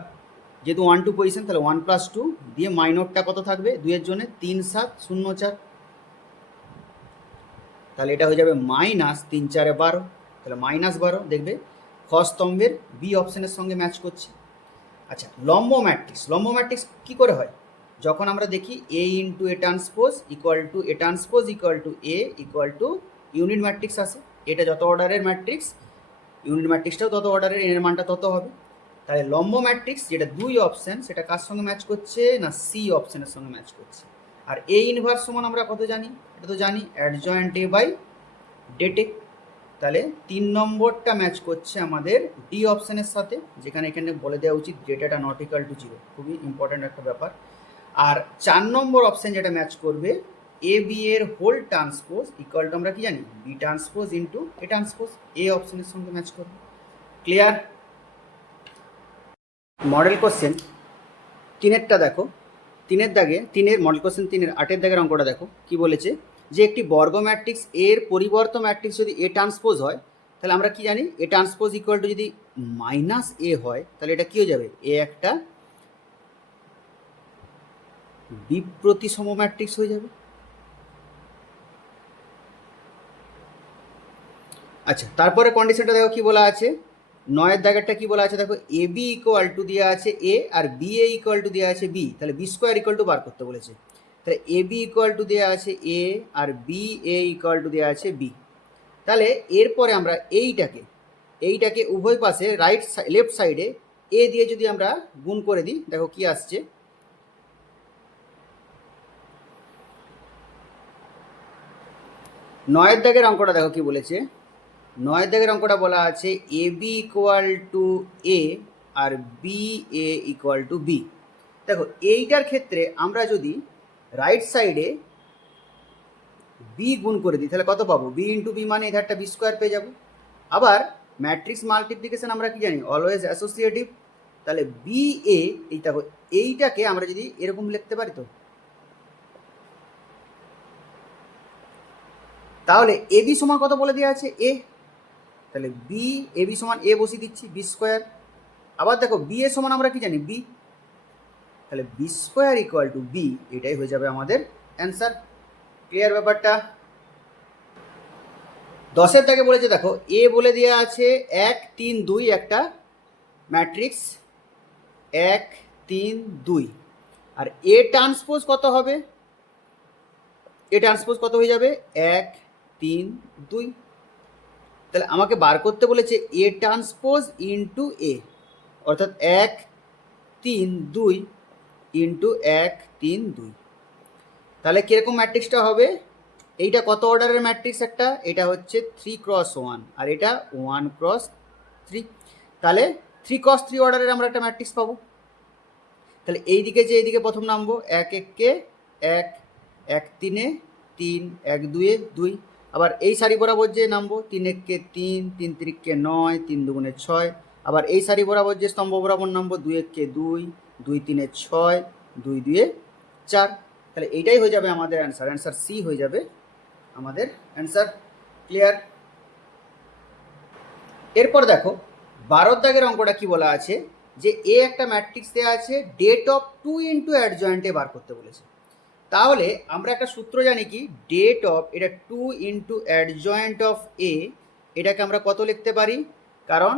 যেহেতু 1 2 পজিশন তাহলে 1 প্লাস 2 দিয়ে মাইনরটা কত থাকবে 2-এর জন্য 3 7 0 4, তাহলে এটা হয়ে যাবে -3 4 12, তাহলে -12 দেখবে খ স্তম্ভের বি অপশানের সঙ্গে ম্যাচ করছে। আচ্ছা লম্ব ম্যাট্রিক্স কী করে হয়, যখন আমরা দেখি A into A transpose equal to A equal to unit matrix আসে, এটা যত অর্ডারের ম্যাট্রিক্স, ইউনিট ম্যাট্রিক্সটাও তত অর্ডারের, এর মানটা তত হবে। তাহলে লম্ব ম্যাট্রিক্স যেটা 2 অপশন, সেটা কার সঙ্গে ম্যাচ করছে না সি অপশনের সঙ্গে ম্যাচ করছে। আর এ ইনভার্স সমান আমরা কত জানি, এটা তো জানি অ্যাডজয়েন্ট এ বাই ডেট এ। তাহলে 3 নম্বরটা ম্যাচ করছে আমাদের ডি অপশনের সাথে, যেখানে এখানে বলে দেওয়া উচিত ডেটাটা নট ইকাল টু 0, খুবই ইম্পর্ট্যান্ট একটা ব্যাপার। আর 4 নম্বর অপশন যেটা ম্যাচ করবে, এ বি এর হোল ট্রান্সপোজ ইকুয়াল টু আমরা কি জানি B transpose into A transpose, A অপশনের সঙ্গে ম্যাচ করবে। ক্লিয়ার? মডেল কোশ্চেন 3-এরটা দেখো, 3-এর দাগে, 3-এর মডেল কোশ্চেন 3-এর 8-এর দাগের অঙ্কটা দেখো কি বলেছে, যে একটি বর্গ ম্যাট্রিক্স এর পরিবর্ত ম্যাট্রিক্স যদি এ ট্রান্সপোজ হয়, তাহলে আমরা কি জানি এ ট্রান্সপোজ ইকুয়াল টু যদি মাইনাস এ হয়, তাহলে এটা কি হয়ে যাবে, এ একটা বিপ্রতিসম ম্যাট্রিক্স হয়ে যাবে। আচ্ছা, তারপরে কন্ডিশনটা দেখো কি বলা আছে, 9-এর দাগেরটা কি বলা আছে দেখো, এ বি ইকুয়াল টু দেওয়া আছে এ আর বি এ ইকুয়াল টু দেওয়া আছে বি, তাহলে বি স্কোয়ার ইকুয়াল টু বার করতে বলেছে। তাহলে এ বি ইকুয়াল টু দেওয়া আছে এ আর বি এ ইকুয়াল টু দেওয়া আছে বি। তাহলে এরপরে আমরা এইটাকে উভয় পাশে লেফট সাইডে এ দিয়ে যদি আমরা গুণ করে দিই, দেখো কি আসছে, 9-এর দাগের অঙ্কটা দেখো কি বলেছে, 9-এর দাগের অঙ্কটা বলা আছে A B equal to A আর B A equal to B. দেখো এইটার ক্ষেত্রে আমরা যদি রাইট সাইডে বি গুণ করে দিই, তাহলে কত পাবো, বি ইন্টু বি মানে এধারটা বি স্কোয়ার পেয়ে যাবো। আবার ম্যাট্রিক্স মাল্টিপ্লিকেশন আমরা কি জানি, অলওয়েজ অ্যাসোসিয়েটিভ। তাহলে বি এ, এই দেখো এইটাকে আমরা যদি এরকম লিখতে পারি, তো তাহলে এ বি সমান কত বলে দেওয়া আছে এ, তাহলে বি এ বি সমান এ বসিয়ে দিচ্ছি বি স্কোয়ার। আবার দেখো বি এ সমান আমরা কি জানি বি, তাহলে B square equal to B, এটাই হয়ে যাবে আমাদের অ্যান্সার। ক্লিয়ার ব্যাপারটা? 10-এর দাগে বলেছে দেখো, এ বলে দেওয়া আছে 1 3 2 একটা ম্যাট্রিক্স 1 3 2, আর এ ট্রান্সপোজ কত হবে, এ ট্রান্সপোজ কত হয়ে যাবে 1 3 2। তাহলে আমাকে বার করতে বলেছে এ ট্রান্সপোজ ইন্টু এ, অর্থাৎ 1 3 2 ইন্টু 1 3 2। তাহলে কীরকম ম্যাট্রিক্সটা হবে, এইটা কত অর্ডারের ম্যাট্রিক্স একটা, এটা হচ্ছে 3x1 আর এটা 1x3। তাহলে 3x3 অর্ডারের আমরা একটা ম্যাট্রিক্স পাবো। তাহলে এইদিকে যে এইদিকে প্রথম নামবো 1 1 কে 1, 1 3 এ 3, 1 2 এ 2, আবার এই সারি বরাবর যে নামবো 3 1 কে 3, 3 3 কে 9, 3 2 গুণে 6, আবার এই সারি বরাবর যে স্তম্ভ বরাবর নামবো 2 1 কে 2, 2 3 এ 6, 2 2 এ 4। তাহলে এইটাই হয়ে যাবে আমাদের অ্যান্সার, অ্যান্সার সি হয়ে যাবে আমাদের অ্যান্সার। ক্লিয়ার? এরপর দেখো 12-এর দাগের অঙ্কটা কি বলা আছে, যে এ একটা ম্যাট্রিক্স দেওয়া আছে, ডেট অফ 2 ইন্টু অ্যাডজয়েন্টে বার করতে বলেছে। তাহলে আমরা একটা সূত্র জানি কি, ডেট অফ, এটা 2 ইন্টু অ্যাডজয়েন্ট অফ এ, এটাকে আমরা কত লিখতে পারি, কারণ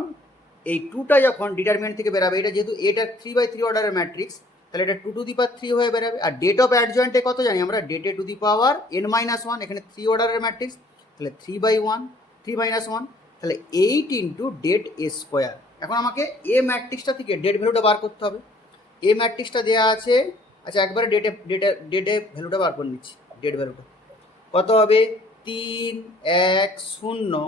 এই 2টা যখন ডিটারমিনেন্ট থেকে বেরাবে, এটা যেহেতু এটা 3/3 অর্ডারের ম্যাট্রিক্স, তাহলে এটা 2 টু দি পাওয়ার 3 হয়ে বেরাবে। আর ডেট অফ অ্যাডজয়েন্টে কত জানি আমরা, ডেটে টু দি পাওয়ার n-1, এখানে 3 অর্ডারের ম্যাট্রিক্স, তাহলে 3/1 3-1, তাহলে 8 ইন্টু ডেট এ স্কোয়ার। এখন আমাকে এ ম্যাট্রিক্সটা থেকে ডেট ভ্যালুটা বার করতে হবে। এ ম্যাট্রিক্সটা দেওয়া আছে, আচ্ছা একবারে ডেটে ভ্যালুটা বার করে নিচ্ছি, ডেট ভ্যালুটা কত হবে, 3 1 0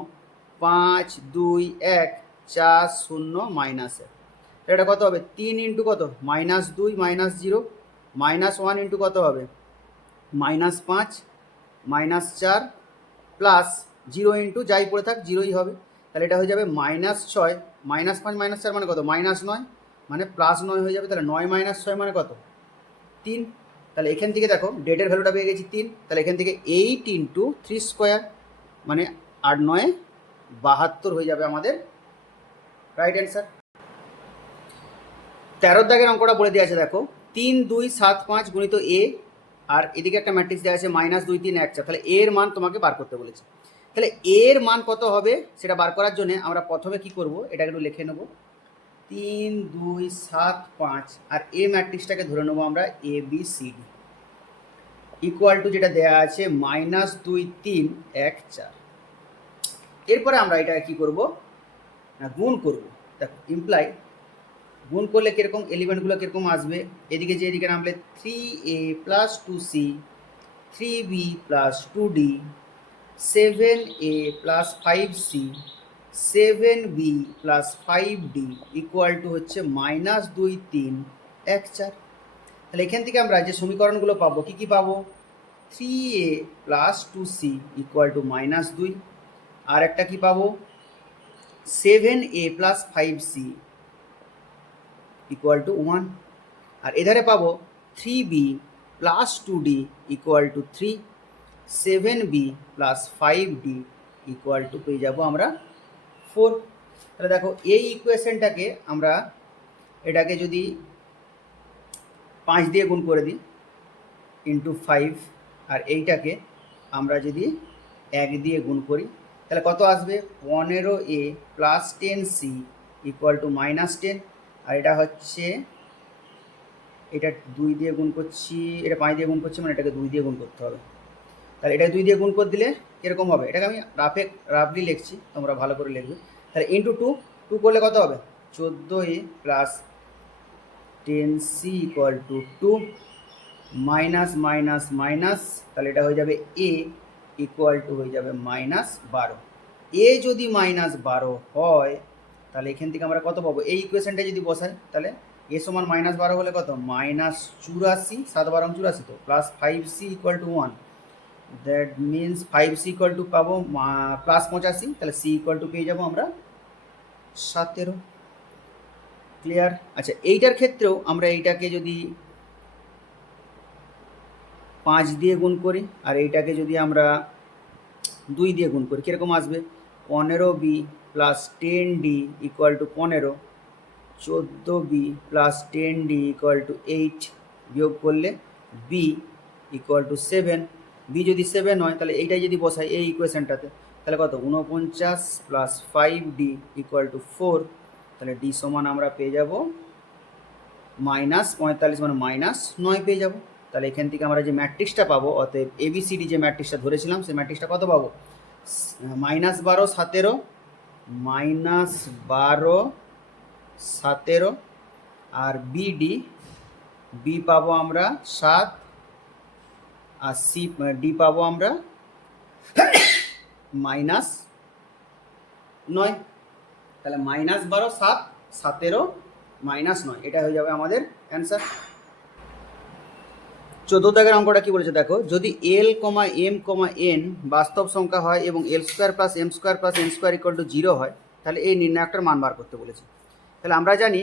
5 2 1 4 0 -1। এটা কত হবে, 3 ইন্টু কত, -2 -0, -1 ইন্টু কত হবে, -5 -4 প্লাস 0 ইন্টু যাই পড়ে থাক 0ই হবে। তাহলে এটা হয়ে যাবে -6, -5 -4 মানে কত, -9, মানে +9 হয়ে যাবে। তাহলে 9 - 6 মানে কত, 3। তাহলে এখান থেকে দেখো ডেটের ভ্যালুটা পেয়ে গেছি 3, তাহলে এখান থেকে 8 ইন্টু 3 স্কোয়ার মানে 8 9 72 হয়ে যাবে আমাদের রাইট অ্যান্সার। 13-এর দাগের অঙ্কটা বলে দেওয়া আছে দেখো, 3 2 7 5 গুণিত এ, আর এদিকে একটা ম্যাট্রিক্স দেওয়া আছে -2 3 1 4। তাহলে এর মান তোমাকে বার করতে বলেছে। তাহলে এর মান কত হবে সেটা বার করার জন্য আমরা প্রথমে কি করব, এটাকে একটু লিখে নেব, 3 2 7 5, আর এ ম্যাট্রিক্সটাকে ধরে নেবো আমরা A B C D equal to যেটা দেওয়া আছে -2 3 1 4। এরপরে আমরা এটা কি করব না গুণ করব। দেখো ইমপ্লাই গুণ করলে কীরকম এলিমেন্টগুলো কীরকম আসবে, এদিকে যে এদিকে নামলে 3a plus 2c 3b plus 2d 7a plus 5c 7b plus 5d equal to হচ্ছে -2 3 1 4। তাহলে এখান থেকে আমরা যে সমীকরণগুলো পাবো কী কী পাবো, 3a plus 2c equal to -2, আর একটা কী পাবো 7a plus 5c equal to 1, আর এধারে পাবো 3b plus 2d equal to 3, 7b plus 5d equal to পেয়ে যাবো আমরা 4। তাহলে দেখো এই ইকুয়েশনটাকে আমরা এটাকে যদি 5 দিয়ে গুণ করে দিই ইন্টু 5, আর এইটাকে আমরা যদি 1 দিয়ে গুণ করি তাহলে কত আসবে 15a plus 10c equal to -10, আর এটা হচ্ছে এটা 2 দিয়ে গুণ করছি, এটা 5 দিয়ে গুণ করছি, মানে এটাকে 2 দিয়ে গুণ করতে হবে। তাহলে এটা 2 দিয়ে গুণ করে দিলে কীরকম হবে, এটাকে আমি রাফলি লিখছি, তোমরা ভালো করে লিখবে। তাহলে ইন্টু 2 করলে কত হবে 14a plus 10c equal to 2, minus minus minus, তাহলে এটা হয়ে যাবে a ইকুয়াল টু হয়ে যাবে -12। a যদি -12 হয় তাহলে এখান থেকে আমরা কত পাবো, এই ইকুয়েশনটা যদি বসাই তাহলে a সমান -12 হলে কত -84, 7 12 84, তো plus 5c equal to 1, that means 5c equal to পাবো প্লাস 85, তাহলে c ইকুয়াল টু পেয়ে যাবো আমরা 17। ক্লিয়ার? আচ্ছা এইটার ক্ষেত্রেও আমরা এইটাকে যদি 5 দিয়ে গুণ করি আর এইটাকে যদি আমরা 2 দিয়ে গুণ করি কীরকম আসবে, 15b plus 10d equal to 15, 14b plus 10d equal to 8, বিয়োগ করলে b ইকুয়াল টু 7, b যদি 7 হয় তাহলে এইটাই যদি বসাই এই ইকুয়েশনটাতে তাহলে কত 49 প্লাস 5d ইকুয়াল টু 4, তাহলে d সমান আমরা পেয়ে যাব -45 মানে -9 পেয়ে যাব। তাহলে এখান থেকে আমরা যে ম্যাট্রিক্সটা পাবো, অতএব এবিসিডি যে ম্যাট্রিক্সটা ধরেছিলাম সেই ম্যাট্রিক্সটা কত পাবো, -12 17 -12 17, আর বি পাবো আমরা 7, আর ডি পাবো আমরা -9। তাহলে -12 7 17 -9, এটা হয়ে যাবে আমাদের অ্যান্সার। 14 দাগের অঙ্কটা কি বলেছে দেখো, যদি l, m, n বাস্তব সংখ্যা হয় এবং l square plus m square plus n square equal two 0 হয় তাহলে এই নির্ণায়কটার মান বার করতে বলেছে। তাহলে আমরা জানি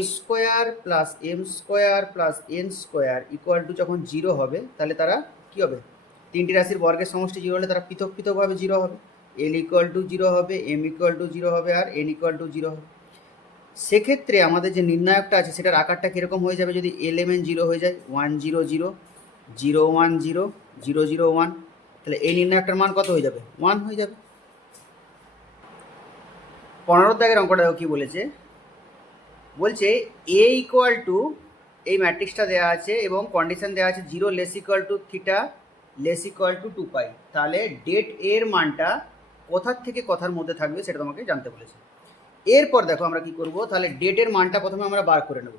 l square plus m square plus n square equal two যখন 0 হবে তাহলে তারা কি হবে, তিনটি রাশির বর্গের সমষ্টি 0 হলে তারা পৃথক পৃথকভাবে 0 হবে, l ইকুয়াল টু 0 হবে, m ইকুয়াল টু 0 হবে, আর n ইকুয়াল টু 0 হবে। সেক্ষেত্রে আমাদের যে নির্ণায়কটা আছে সেটার আকারটা কীরকম হয়ে যাবে, যদি এলিমেন্ট 0 হয়ে যায় 1 0 0 0 1 0 0 0 1, তাহলে এই নির্ণায়কটার মান কত হয়ে যাবে 1 হয়ে যাবে। 15 দাগের অঙ্কটা কী বলেছে, বলছে এ ইকুয়াল টু এই ম্যাট্রিক্সটা দেওয়া আছে এবং কন্ডিশন দেওয়া আছে 0 less equal to theta less equal to 2π, তাহলে ডেট এর মানটা কোথার থেকে কথার মধ্যে থাকবে সেটা তোমাকে জানতে বলেছে। এরপর দেখো আমরা কি করব, তাহলে ডেটের মানটা প্রথমে আমরা বার করে নেব,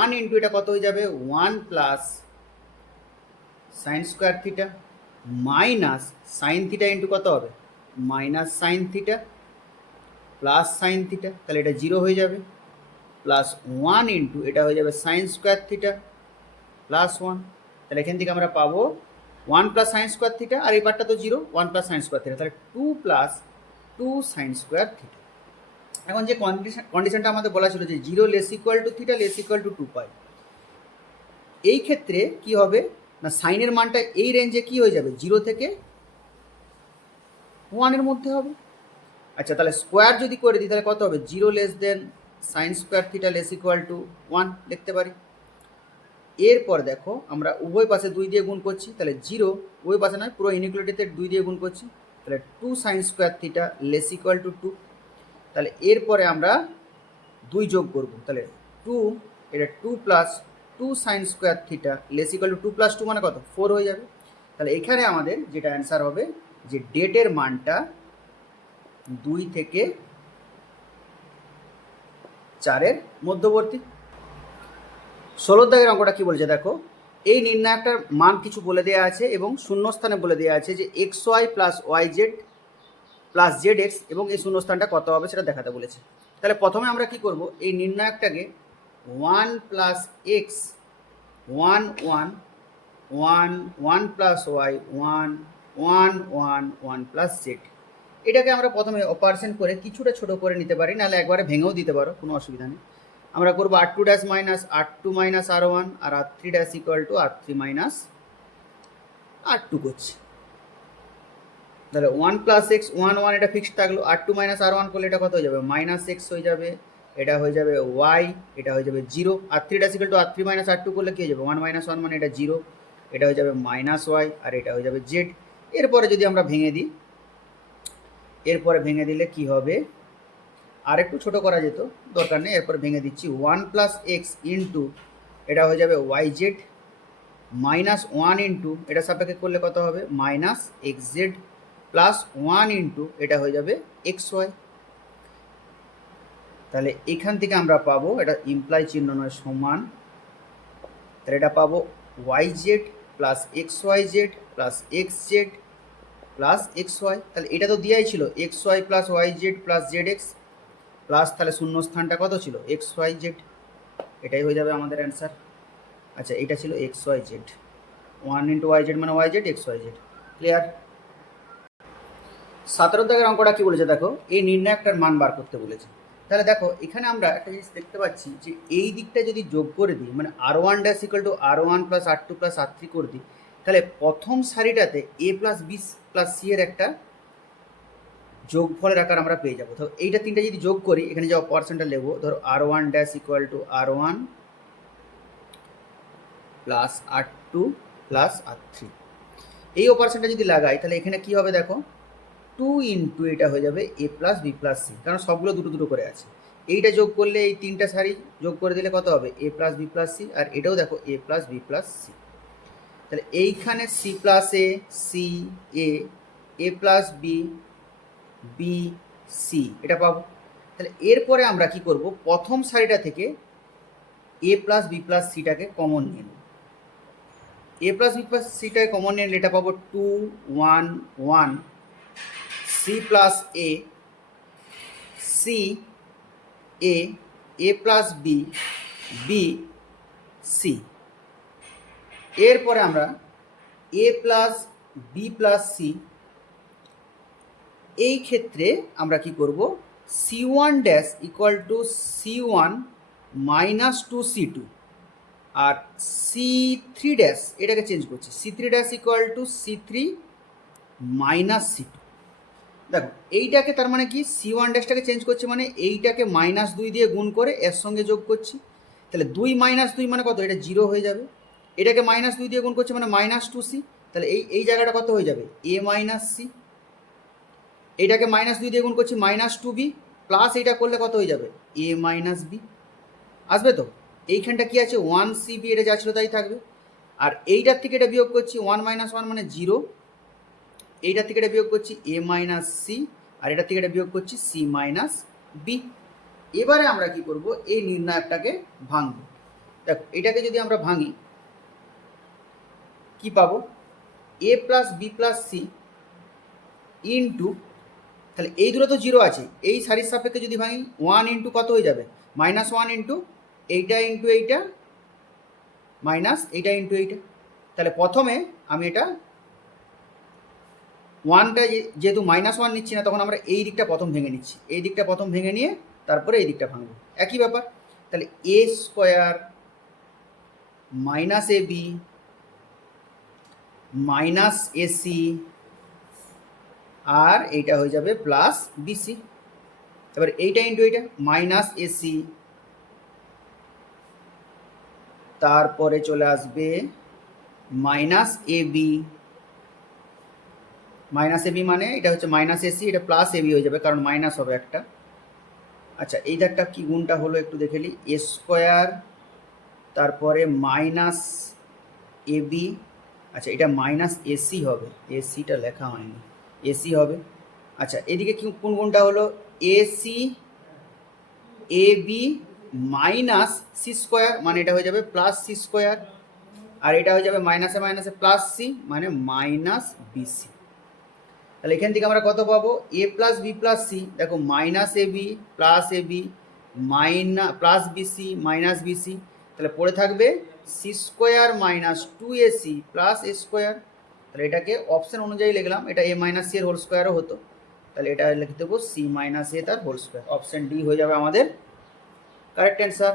1 ইন্টু এটা কত হয়ে যাবে 1 plus sine square theta minus sine theta into কত হবে minus sine theta plus sine theta, তাহলে এটা 0 হয়ে যাবে, প্লাস 1 ইন্টু এটা হয়ে যাবে সাইন স্কোয়ার থিটা প্লাস 1, তাহলে এখান থেকে আমরা পাবো 1 প্লাস সাইন স্কোয়ার থিটা, আর এই পার্টটা তো 0, 1 প্লাস সাইন স্কোয়ার থিটা, তাহলে 2 প্লাস 2 সাইন স্কোয়ার থিটা। এখন যে কন্ডিশনটা আমাদের বলা ছিল যে 0 less equal to theta less equal to 2π, এই ক্ষেত্রে কি হবে না সাইনের মানটা এই রেঞ্জে কি হয়ে যাবে 0 থেকে 1 এর মধ্যে হবে। আচ্ছা তাহলে স্কোয়ার যদি করে দিই তাহলে কত হবে 0 less than sine square theta less equal to 1 লিখতে পারি। এরপর দেখো আমরা উভয় পাশে 2 দিয়ে গুণ করছি, তাহলে 0 উভয় পাশে নয় পুরো ইনইকুয়ালিটিতে 2 দিয়ে গুণ করছি, তাহলে 2 sine square theta less equal two 2, তাহলে এরপরে আমরা 2 যোগ করব, তাহলে 2 এটা 2 plus 2 sine square theta less equal two 2 plus 2 মানে কত 4 হয়ে যাবে। তাহলে এখানে আমাদের যেটা অ্যান্সার হবে যে ডেটের মানটা 2 থেকে 4-এর মধ্যবর্তী। 16 দাগের অঙ্কটা কি বলছে দেখো, এই নির্ণায়কটার মান কিছু বলে দেওয়া আছে এবং শূন্যস্থানে বলে দেওয়া আছে যে x y plus y z plus z x, এবং এই শূন্যস্থানটা কত হবে সেটা দেখাতে বলেছে। তাহলে প্রথমে আমরা কি করব, এই নির্ণায়কটাকে 1 plus x 1 1 1 1 plus y 1 1 1 1 plus z, এটাকে আমরা প্রথমে অপারেশন করে কিছুটা ছোট করে নিতে পারি, নাহলে একবারে ভেঙেও দিতে পারো, কোনো অসুবিধা নেই। আমরা করবো r2 dash minus r2 minus r1 আর r3 dash equal to r3 minus r2 করছি। তাহলে 1 প্লাস এক্স 1 1 এটা ফিক্সড থাকলো, r2 মাইনাস r1 করলে এটা কত হয়ে যাবে, মাইনাস এক্স হয়ে যাবে, এটা হয়ে যাবে ওয়াই, এটা হয়ে যাবে 0, r3 dash equal to r3 minus r2 করলে কী হয়ে যাবে, 1 মাইনাস 1 মানে এটা 0, এটা হয়ে যাবে মাইনাস ওয়াই, আর এটা হয়ে যাবে জেড। এরপরে যদি আমরা ভেঙে দিই, এরপরে ভেঙে দিলে কি হবে, আর একটু ছোটো করা যেত, দরকার নেই, এরপরে ভেঙে দিচ্ছি 1 প্লাস এক্স ইন্টু এটা হয়ে যাবে ওয়াই জেড মাইনাস 1 ইন্টু এটা সাপেক্ষে করলে কত হবে, minus x z plus 1 into এটা হয়ে যাবে এক্স ওয়াই। তাহলে এখান থেকে আমরা পাবো, এটা ইমপ্লাই চিহ্ন নয় সমান, তাহলে এটা পাবো y z plus x Y z plus x z plus x y. তাহলে এটা তো দেওয়াই ছিল x y plus y z plus z x plus, তাহলে শূন্য স্থানটা কত ছিল, এক্স ওয়াই জেড, এটাই হয়ে যাবে আমাদের অ্যান্সার। আচ্ছা, এটা ছিল x Y Z, 1 into Y Z মানে Y Z X Y Z. Clear? 17 দাগের অঙ্কটা কী বলেছে দেখো, এই নির্ণায়কটার মান বার করতে বলেছে। তাহলে দেখো এখানে আমরা একটা জিনিস দেখতে পাচ্ছি যে এই দিকটা যদি যোগ করে দিই, মানে r1 dash equal to r1 plus r2 plus r3 করে দিই, তাহলে প্রথম সারিটাতে a plus B plus c এর একটা যোগফলের আকার আমরা পেয়ে যাবো। তো এইটা তিনটা যদি যোগ করি, এখানে যে অপারেশনটা নেবো, ধরো r1 dash equal to r1 plus r2 plus r3, এই অপারেশনটা যদি লাগাই তাহলে এখানে কি হবে দেখো, 2 ইন্টু এটা হয়ে যাবে a plus B plus c, কারণ সবগুলো দুটো দুটো করে আছে। এইটা যোগ করলে এই তিনটা সারি যোগ করে দিলে কত হবে, a plus B plus C, আর এটাও দেখো a plus B plus C. তাহলে এইখানে C plus A C A plus B B C এটা পাবো। তাহলে এরপরে আমরা কি করব, প্রথম সারিটা থেকে এ প্লাস বি প্লাস সিটাকে কমন নিয়ে নেব। এ প্লাস বি প্লাস সিটাকে কমন নিয়ে নিলে এটা পাবো 2 1 1 c plus A C A plus B B c. এরপরে আমরা a plus B plus c, এই ক্ষেত্রে আমরা কি করব, c1 dash equal to c1 minus 2c2, আর c3 ড্যাশ এটাকে চেঞ্জ করছি, c3 dash equal two c3 minus c2। দেখো এইটাকে তার মানে কি, c1 ড্যাশটাকে চেঞ্জ করছি মানে এইটাকে মাইনাস 2 দিয়ে গুণ করে এর সঙ্গে যোগ করছি, তাহলে 2 মাইনাস 2 মানে কত, এটা 0 হয়ে যাবে। এটাকে মাইনাস 2 দিয়ে গুণ করছি মানে মাইনাস 2c, তাহলে এই জায়গাটা কত হয়ে যাবে, a মাইনাস সি। এটাকে মাইনাস 2 দিয়ে গুণ করছি মাইনাস 2b, প্লাস এইটা করলে কত হয়ে যাবে, a মাইনাস বি আসবে। তো এইখানটা কি আছে, 1cb, এটা যা ছিল তাই থাকবে। আর এইটার থেকে এটা বিয়োগ করছি 1 মাইনাস 1 মানে 0, এইটার থেকে এটা বিয়োগ করছি a মাইনাস সি, আর এটার থেকে এটা বিয়োগ করছি c মাইনাস বি। এবারে আমরা কি করব, এই নির্ণায়কটাকে ভাঙব। দেখো এটাকে যদি আমরা ভাঙি কি পাবো, a plus B plus c into, তাহলে এই দুটো তো 0 আছে, এই সারির সাপেক্ষে যদি ভাঙি 1 ইন্টু কত হয়ে যাবে, মাইনাস 1 ইন্টু এইটা ইন্টু এইটা মাইনাস এইটা ইন্টু এইটা। তাহলে প্রথমে আমি এটা 1টা যেহেতু মাইনাস 1 নিচ্ছি না, তখন আমরা এই দিকটা প্রথম ভেঙে নিচ্ছি, এই দিকটা প্রথম ভেঙে নিয়ে তারপরে এই দিকটা ভাঙবো, একই ব্যাপার। তাহলে A square minus A B minus AC, আর এইটা হয়ে যাবে প্লাস বিসি। এবার এইটা ইন্টু এইটা মাইনাস এসি, তারপরে চলে আসবে minus A B, minus A B মানে এটা হচ্ছে মাইনাস এসি, এটা প্লাস এ বি হয়ে যাবে কারণ মাইনাস হবে একটা। আচ্ছা এই ধারটা কী গুণটা হলো একটু দেখে নিই, এ স্কোয়ার তারপরে মাইনাস এ বি, আচ্ছা এটা মাইনাস এসি হবে, এসিটা লেখা হয়নি, এসি হবে। আচ্ছা এদিকে কি কোন কোনটা হলো, এসি এ বি মাইনাস সি স্কোয়ার, মানে এটা হয়ে যাবে প্লাস সি স্কোয়ার, আর এটা হয়ে যাবে মাইনাসে মাইনাসে প্লাস সি, মানে মাইনাস বিসি। তাহলে এখান থেকে আমরা কত পাবো, A plus B plus C, দেখো minus A B minus plus BC minus BC, তাহলে পড়ে থাকবে C square minus two AC plus A square. তাহলে এটাকে অপশন অনুযায়ী লিখলাম, এটা এ মাইনাস সি এর হোল স্কোয়ারও হতো, তাহলে এটা লিখে দেবো সি মাইনাস এ তার হোল স্কোয়ার। অপশন ডি হয়ে যাবে আমাদের কারেক্ট অ্যান্সার।